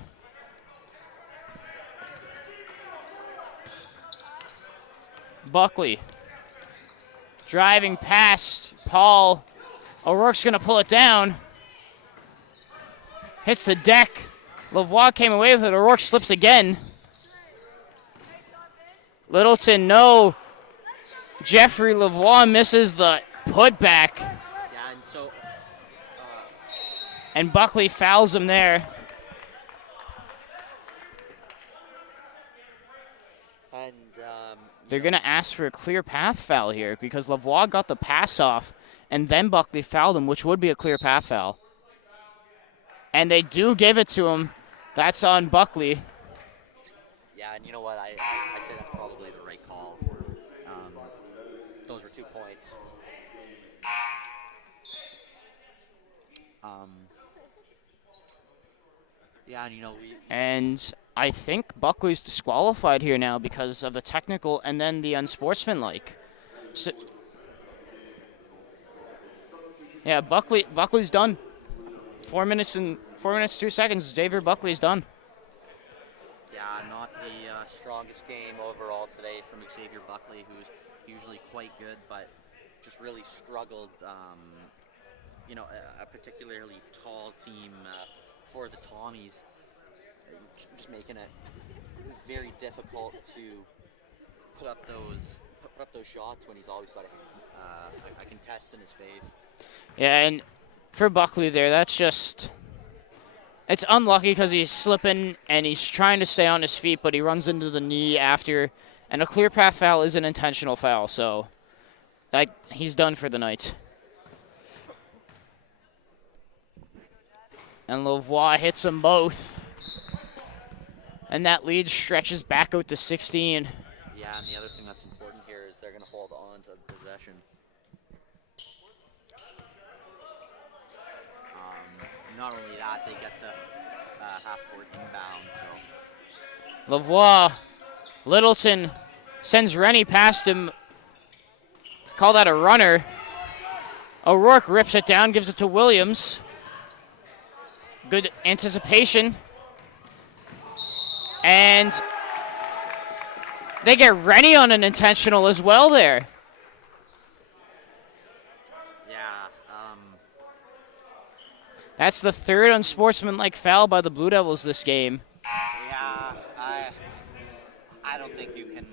Buckley driving past Paul. O'Rourke's going to pull it down. Hits the deck. Lavoie came away with it. O'Rourke slips again. Littleton, no. Jeffrey Lavoie misses the putback. Yeah, and so And Buckley fouls him there. and They're going to ask for a clear path foul here because Lavoie got the pass off and then Buckley fouled him, which would be a clear path foul. And they do give it to him. That's on Buckley. yeah, and you know what? I'd say that's probably the right call. Those were 2 points. Yeah, and you know And I think Buckley's disqualified here now because of the technical and then the unsportsmanlike. So, yeah, Buckley's done. 4 minutes 2 seconds. David Buckley's done. Yeah, not the strongest game overall today from Xavier Buckley, who's usually quite good, but just really struggled. You know, a particularly tall team for the Tommies, just making it very difficult to put up those shots when he's always got a contest in his face. Yeah, and for Buckley there, that's just... It's unlucky because he's slipping and he's trying to stay on his feet, but he runs into the knee after. And a clear path foul is an intentional foul, so he's done for the night. And Lavoie hits them both. And that lead stretches back out to 16. Yeah, and the other thing that's important here is they're going to hold on to possession. Not only that, they get the half-court inbound. So Lavoie, Littleton sends Rennie past him. Call that a runner. O'Rourke rips it down, gives it to Williams. Good anticipation. And they get Rennie on an intentional as well there. That's the third unsportsmanlike foul by the Blue Devils this game. Yeah, I don't think you can.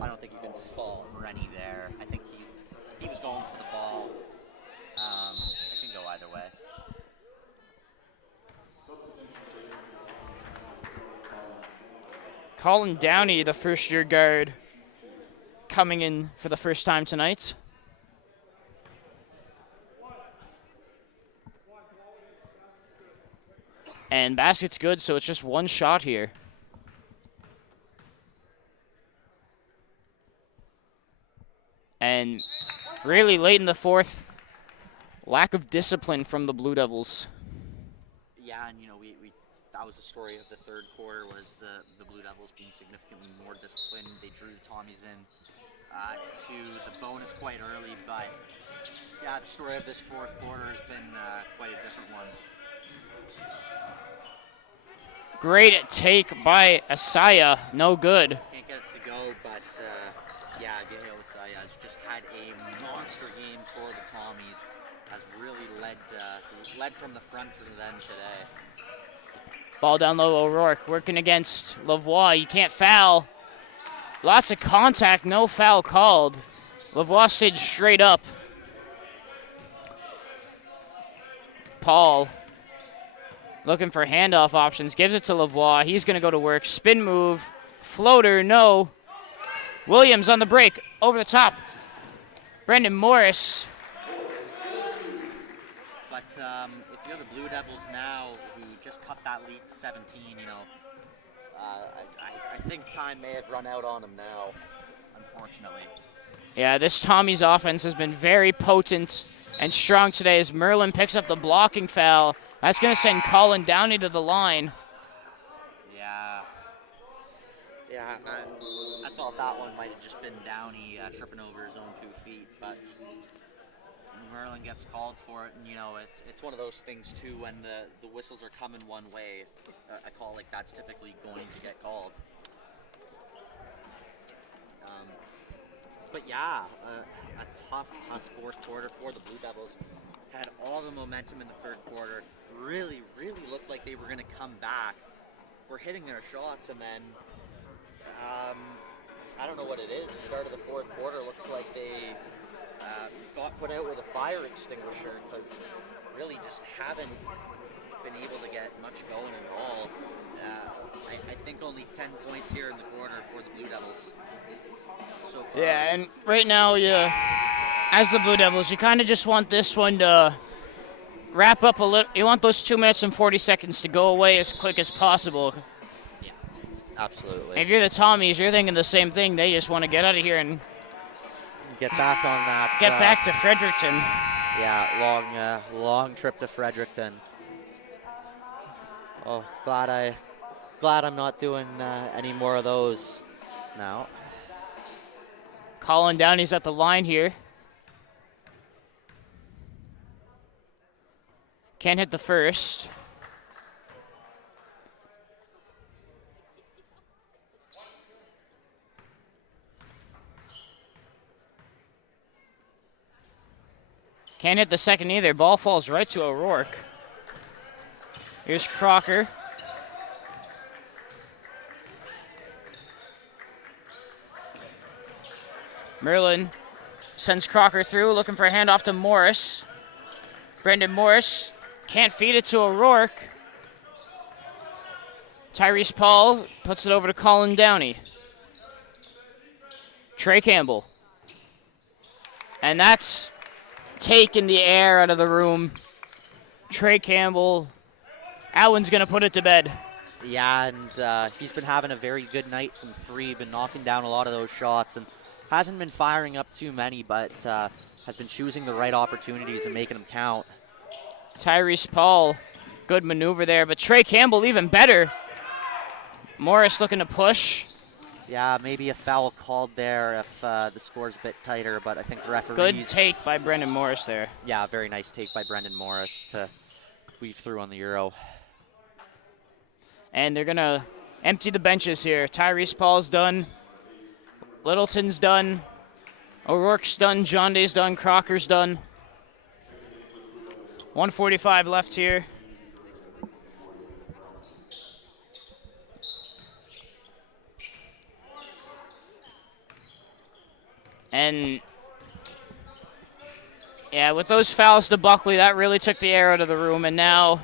I don't think you can fault Rennie there. I think he was going for the ball. It can go either way. Colin Downey, the first-year guard, coming in for the first time tonight. And basket's good, so it's just one shot here. And really late in the fourth, lack of discipline from the Blue Devils. Yeah, and that was the story of the third quarter, was the Blue Devils being significantly more disciplined. They drew the Tommies in to the bonus quite early, but yeah, the story of this fourth quarter has been quite a different one. Great take by Asaya, no good. Can't get it to go, but yeah, Gabriel Asaya has just had a monster game for the Tommies. Has really led from the front for them today. Ball down low, O'Rourke working against Lavoie. You can't foul. Lots of contact, no foul called. Lavoie stayed straight up. Paul looking for handoff options, gives it to Lavoie. He's going to go to work. Spin move, floater, no. Williams on the break, over the top. Brendan Morris. But if you're the Blue Devils now, who just cut that lead to 17, I think time may have run out on them now, unfortunately. Yeah, this Tommy's offense has been very potent and strong today as Merlin picks up the blocking foul. That's going to send Colin Downey to the line. Yeah, I thought that one might have just been Downey tripping over his own 2 feet, but Merlin gets called for it, and it's one of those things too, when the whistles are coming one way, a call like that's typically going to get called. But yeah, a tough fourth quarter for the Blue Devils. Had all the momentum in the third quarter. Really looked like they were going to come back. Were hitting their shots, and then I don't know what it is. Start of the fourth quarter looks like they got put out with a fire extinguisher, because really just haven't been able to get much going at all. I think only 10 points here in the quarter for the Blue Devils so far. Yeah, and right now, as the Blue Devils, you kind of just want this one to wrap up a little. You want those 2 minutes and 40 seconds to go away as quick as possible. Yeah, absolutely. If you're the Tommies, you're thinking the same thing. They just want to get out of here and get back on that. Get back to Fredericton. Yeah, long trip to Fredericton. Oh, glad I'm not doing any more of those now. Colin Downey's at the line here. Can't hit the first. Can't hit the second either. Ball falls right to O'Rourke. Here's Crocker. Merlin sends Crocker through, looking for a handoff to Morris. Brendan Morris can't feed it to O'Rourke. Tyrese Paul puts it over to Colin Downey. Trey Campbell. And that's taking the air out of the room. Trey Campbell, that one's going to put it to bed. Yeah, and he's been having a very good night from three, been knocking down a lot of those shots, and hasn't been firing up too many, but has been choosing the right opportunities and making them count. Tyrese Paul, good maneuver there, but Trey Campbell even better. Morris looking to push. Yeah, maybe a foul called there if the score's a bit tighter, but I think the referees... Good take by Brendan Morris there. Yeah, very nice take by Brendan Morris to weave through on the Euro. And they're going to empty the benches here. Tyrese Paul's done. Littleton's done. O'Rourke's done. John Day's done. Crocker's done. 1:45 left here. And yeah, with those fouls to Buckley, that really took the air out of the room. And now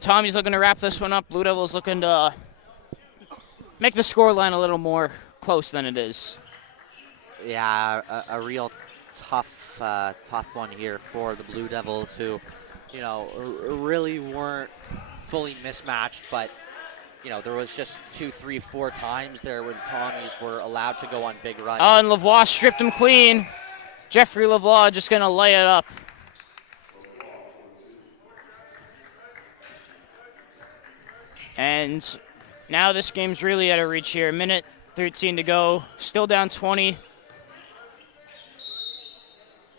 Tommy's looking to wrap this one up. Blue Devils looking to make the scoreline a little more close than it is. Yeah, a real tough one here for the Blue Devils, who, you know, really weren't fully mismatched, but you know, there was just 2, 3, 4 times there when Tommies were allowed to go on big runs. Oh, and Lavoie stripped him clean. Jeffrey Lavoie just going to lay it up. And now this game's really out of reach here. 1:13 to go. Still down 20.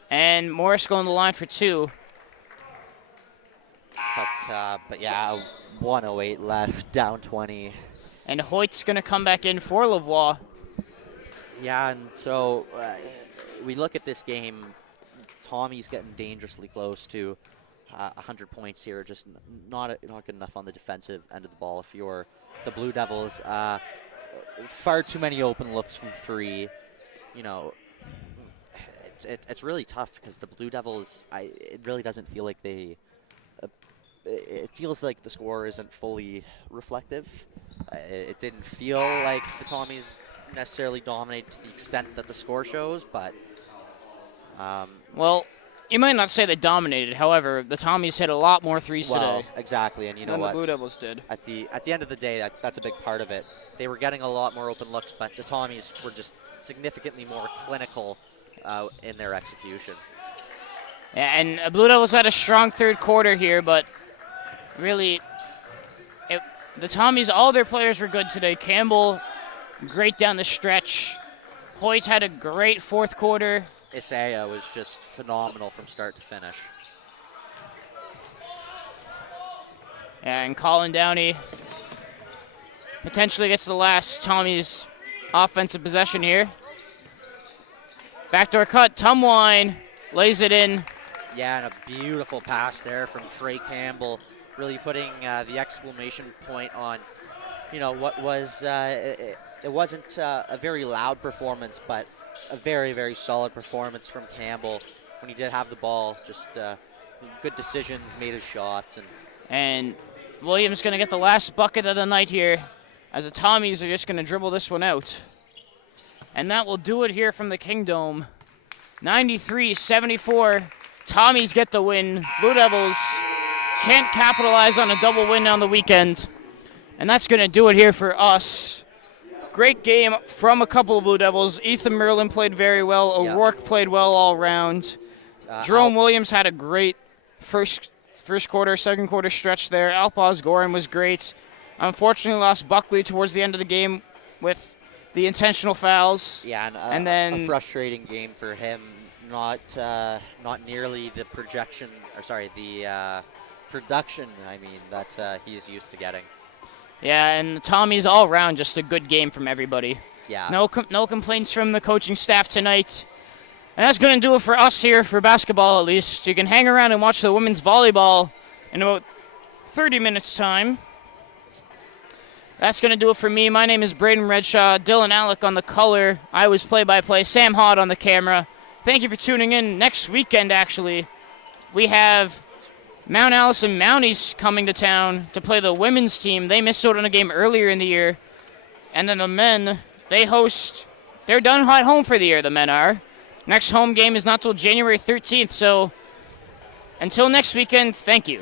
And Morris going to the line for 2. But yeah, 1:08 left, down 20. And Hoyt's going to come back in for Lavoie. Yeah, and so we look at this game. Tommy's getting dangerously close to 100 points here. Just not good enough on the defensive end of the ball. If you're the Blue Devils, far too many open looks from 3. You know, it's really tough because the Blue Devils, it really doesn't feel like they. It feels like the score isn't fully reflective. It didn't feel like the Tommies necessarily dominated to the extent that the score shows, but well, you might not say they dominated. However, the Tommies hit a lot more threes today. Exactly, and you know than what? the Blue Devils did. At the end of the day, that's a big part of it. They were getting a lot more open looks, but the Tommies were just significantly more clinical in their execution. Yeah, and Blue Devils had a strong third quarter here, but really, the Tommies, all their players were good today. Campbell, great down the stretch. Hoyt had a great fourth quarter. Isaiah was just phenomenal from start to finish. And Colin Downey potentially gets the last Tommy's offensive possession here. Backdoor cut, Tumwine lays it in. Yeah, and a beautiful pass there from Trey Campbell, really putting the exclamation point on, you know, what was, it wasn't a very loud performance, but a very, very solid performance from Campbell when he did have the ball. Just good decisions, made his shots. And Williams going to get the last bucket of the night here, as the Tommies are just going to dribble this one out. And that will do it here from the Kingdom. 93-74. Tommies get the win. Blue Devils can't capitalize on a double win on the weekend. And that's going to do it here for us. Great game from a couple of Blue Devils. Ethan Merlin played very well. O'Rourke played well all around. Jerome Williams had a great first quarter, second quarter stretch there. Alpaz Gorin was great. Unfortunately lost Buckley towards the end of the game with the intentional fouls. Yeah, and then a frustrating game for him. Not nearly the projection, or sorry, the production, I mean, that he is used to getting. Yeah, and Tommy's all around just a good game from everybody. Yeah. No complaints from the coaching staff tonight. And that's going to do it for us here for basketball, at least. You can hang around and watch the women's volleyball in about 30 minutes' time. That's going to do it for me. My name is Braden Redshaw. Dylan Alec on the color. I was play-by-play. Sam Hod on the camera. Thank you for tuning in. Next weekend, actually, we have Mount Allison Mounties coming to town to play the women's team. They missed out on a game earlier in the year. And then the men, they're done at home for the year, the men are. Next home game is not till January 13th, so until next weekend, thank you.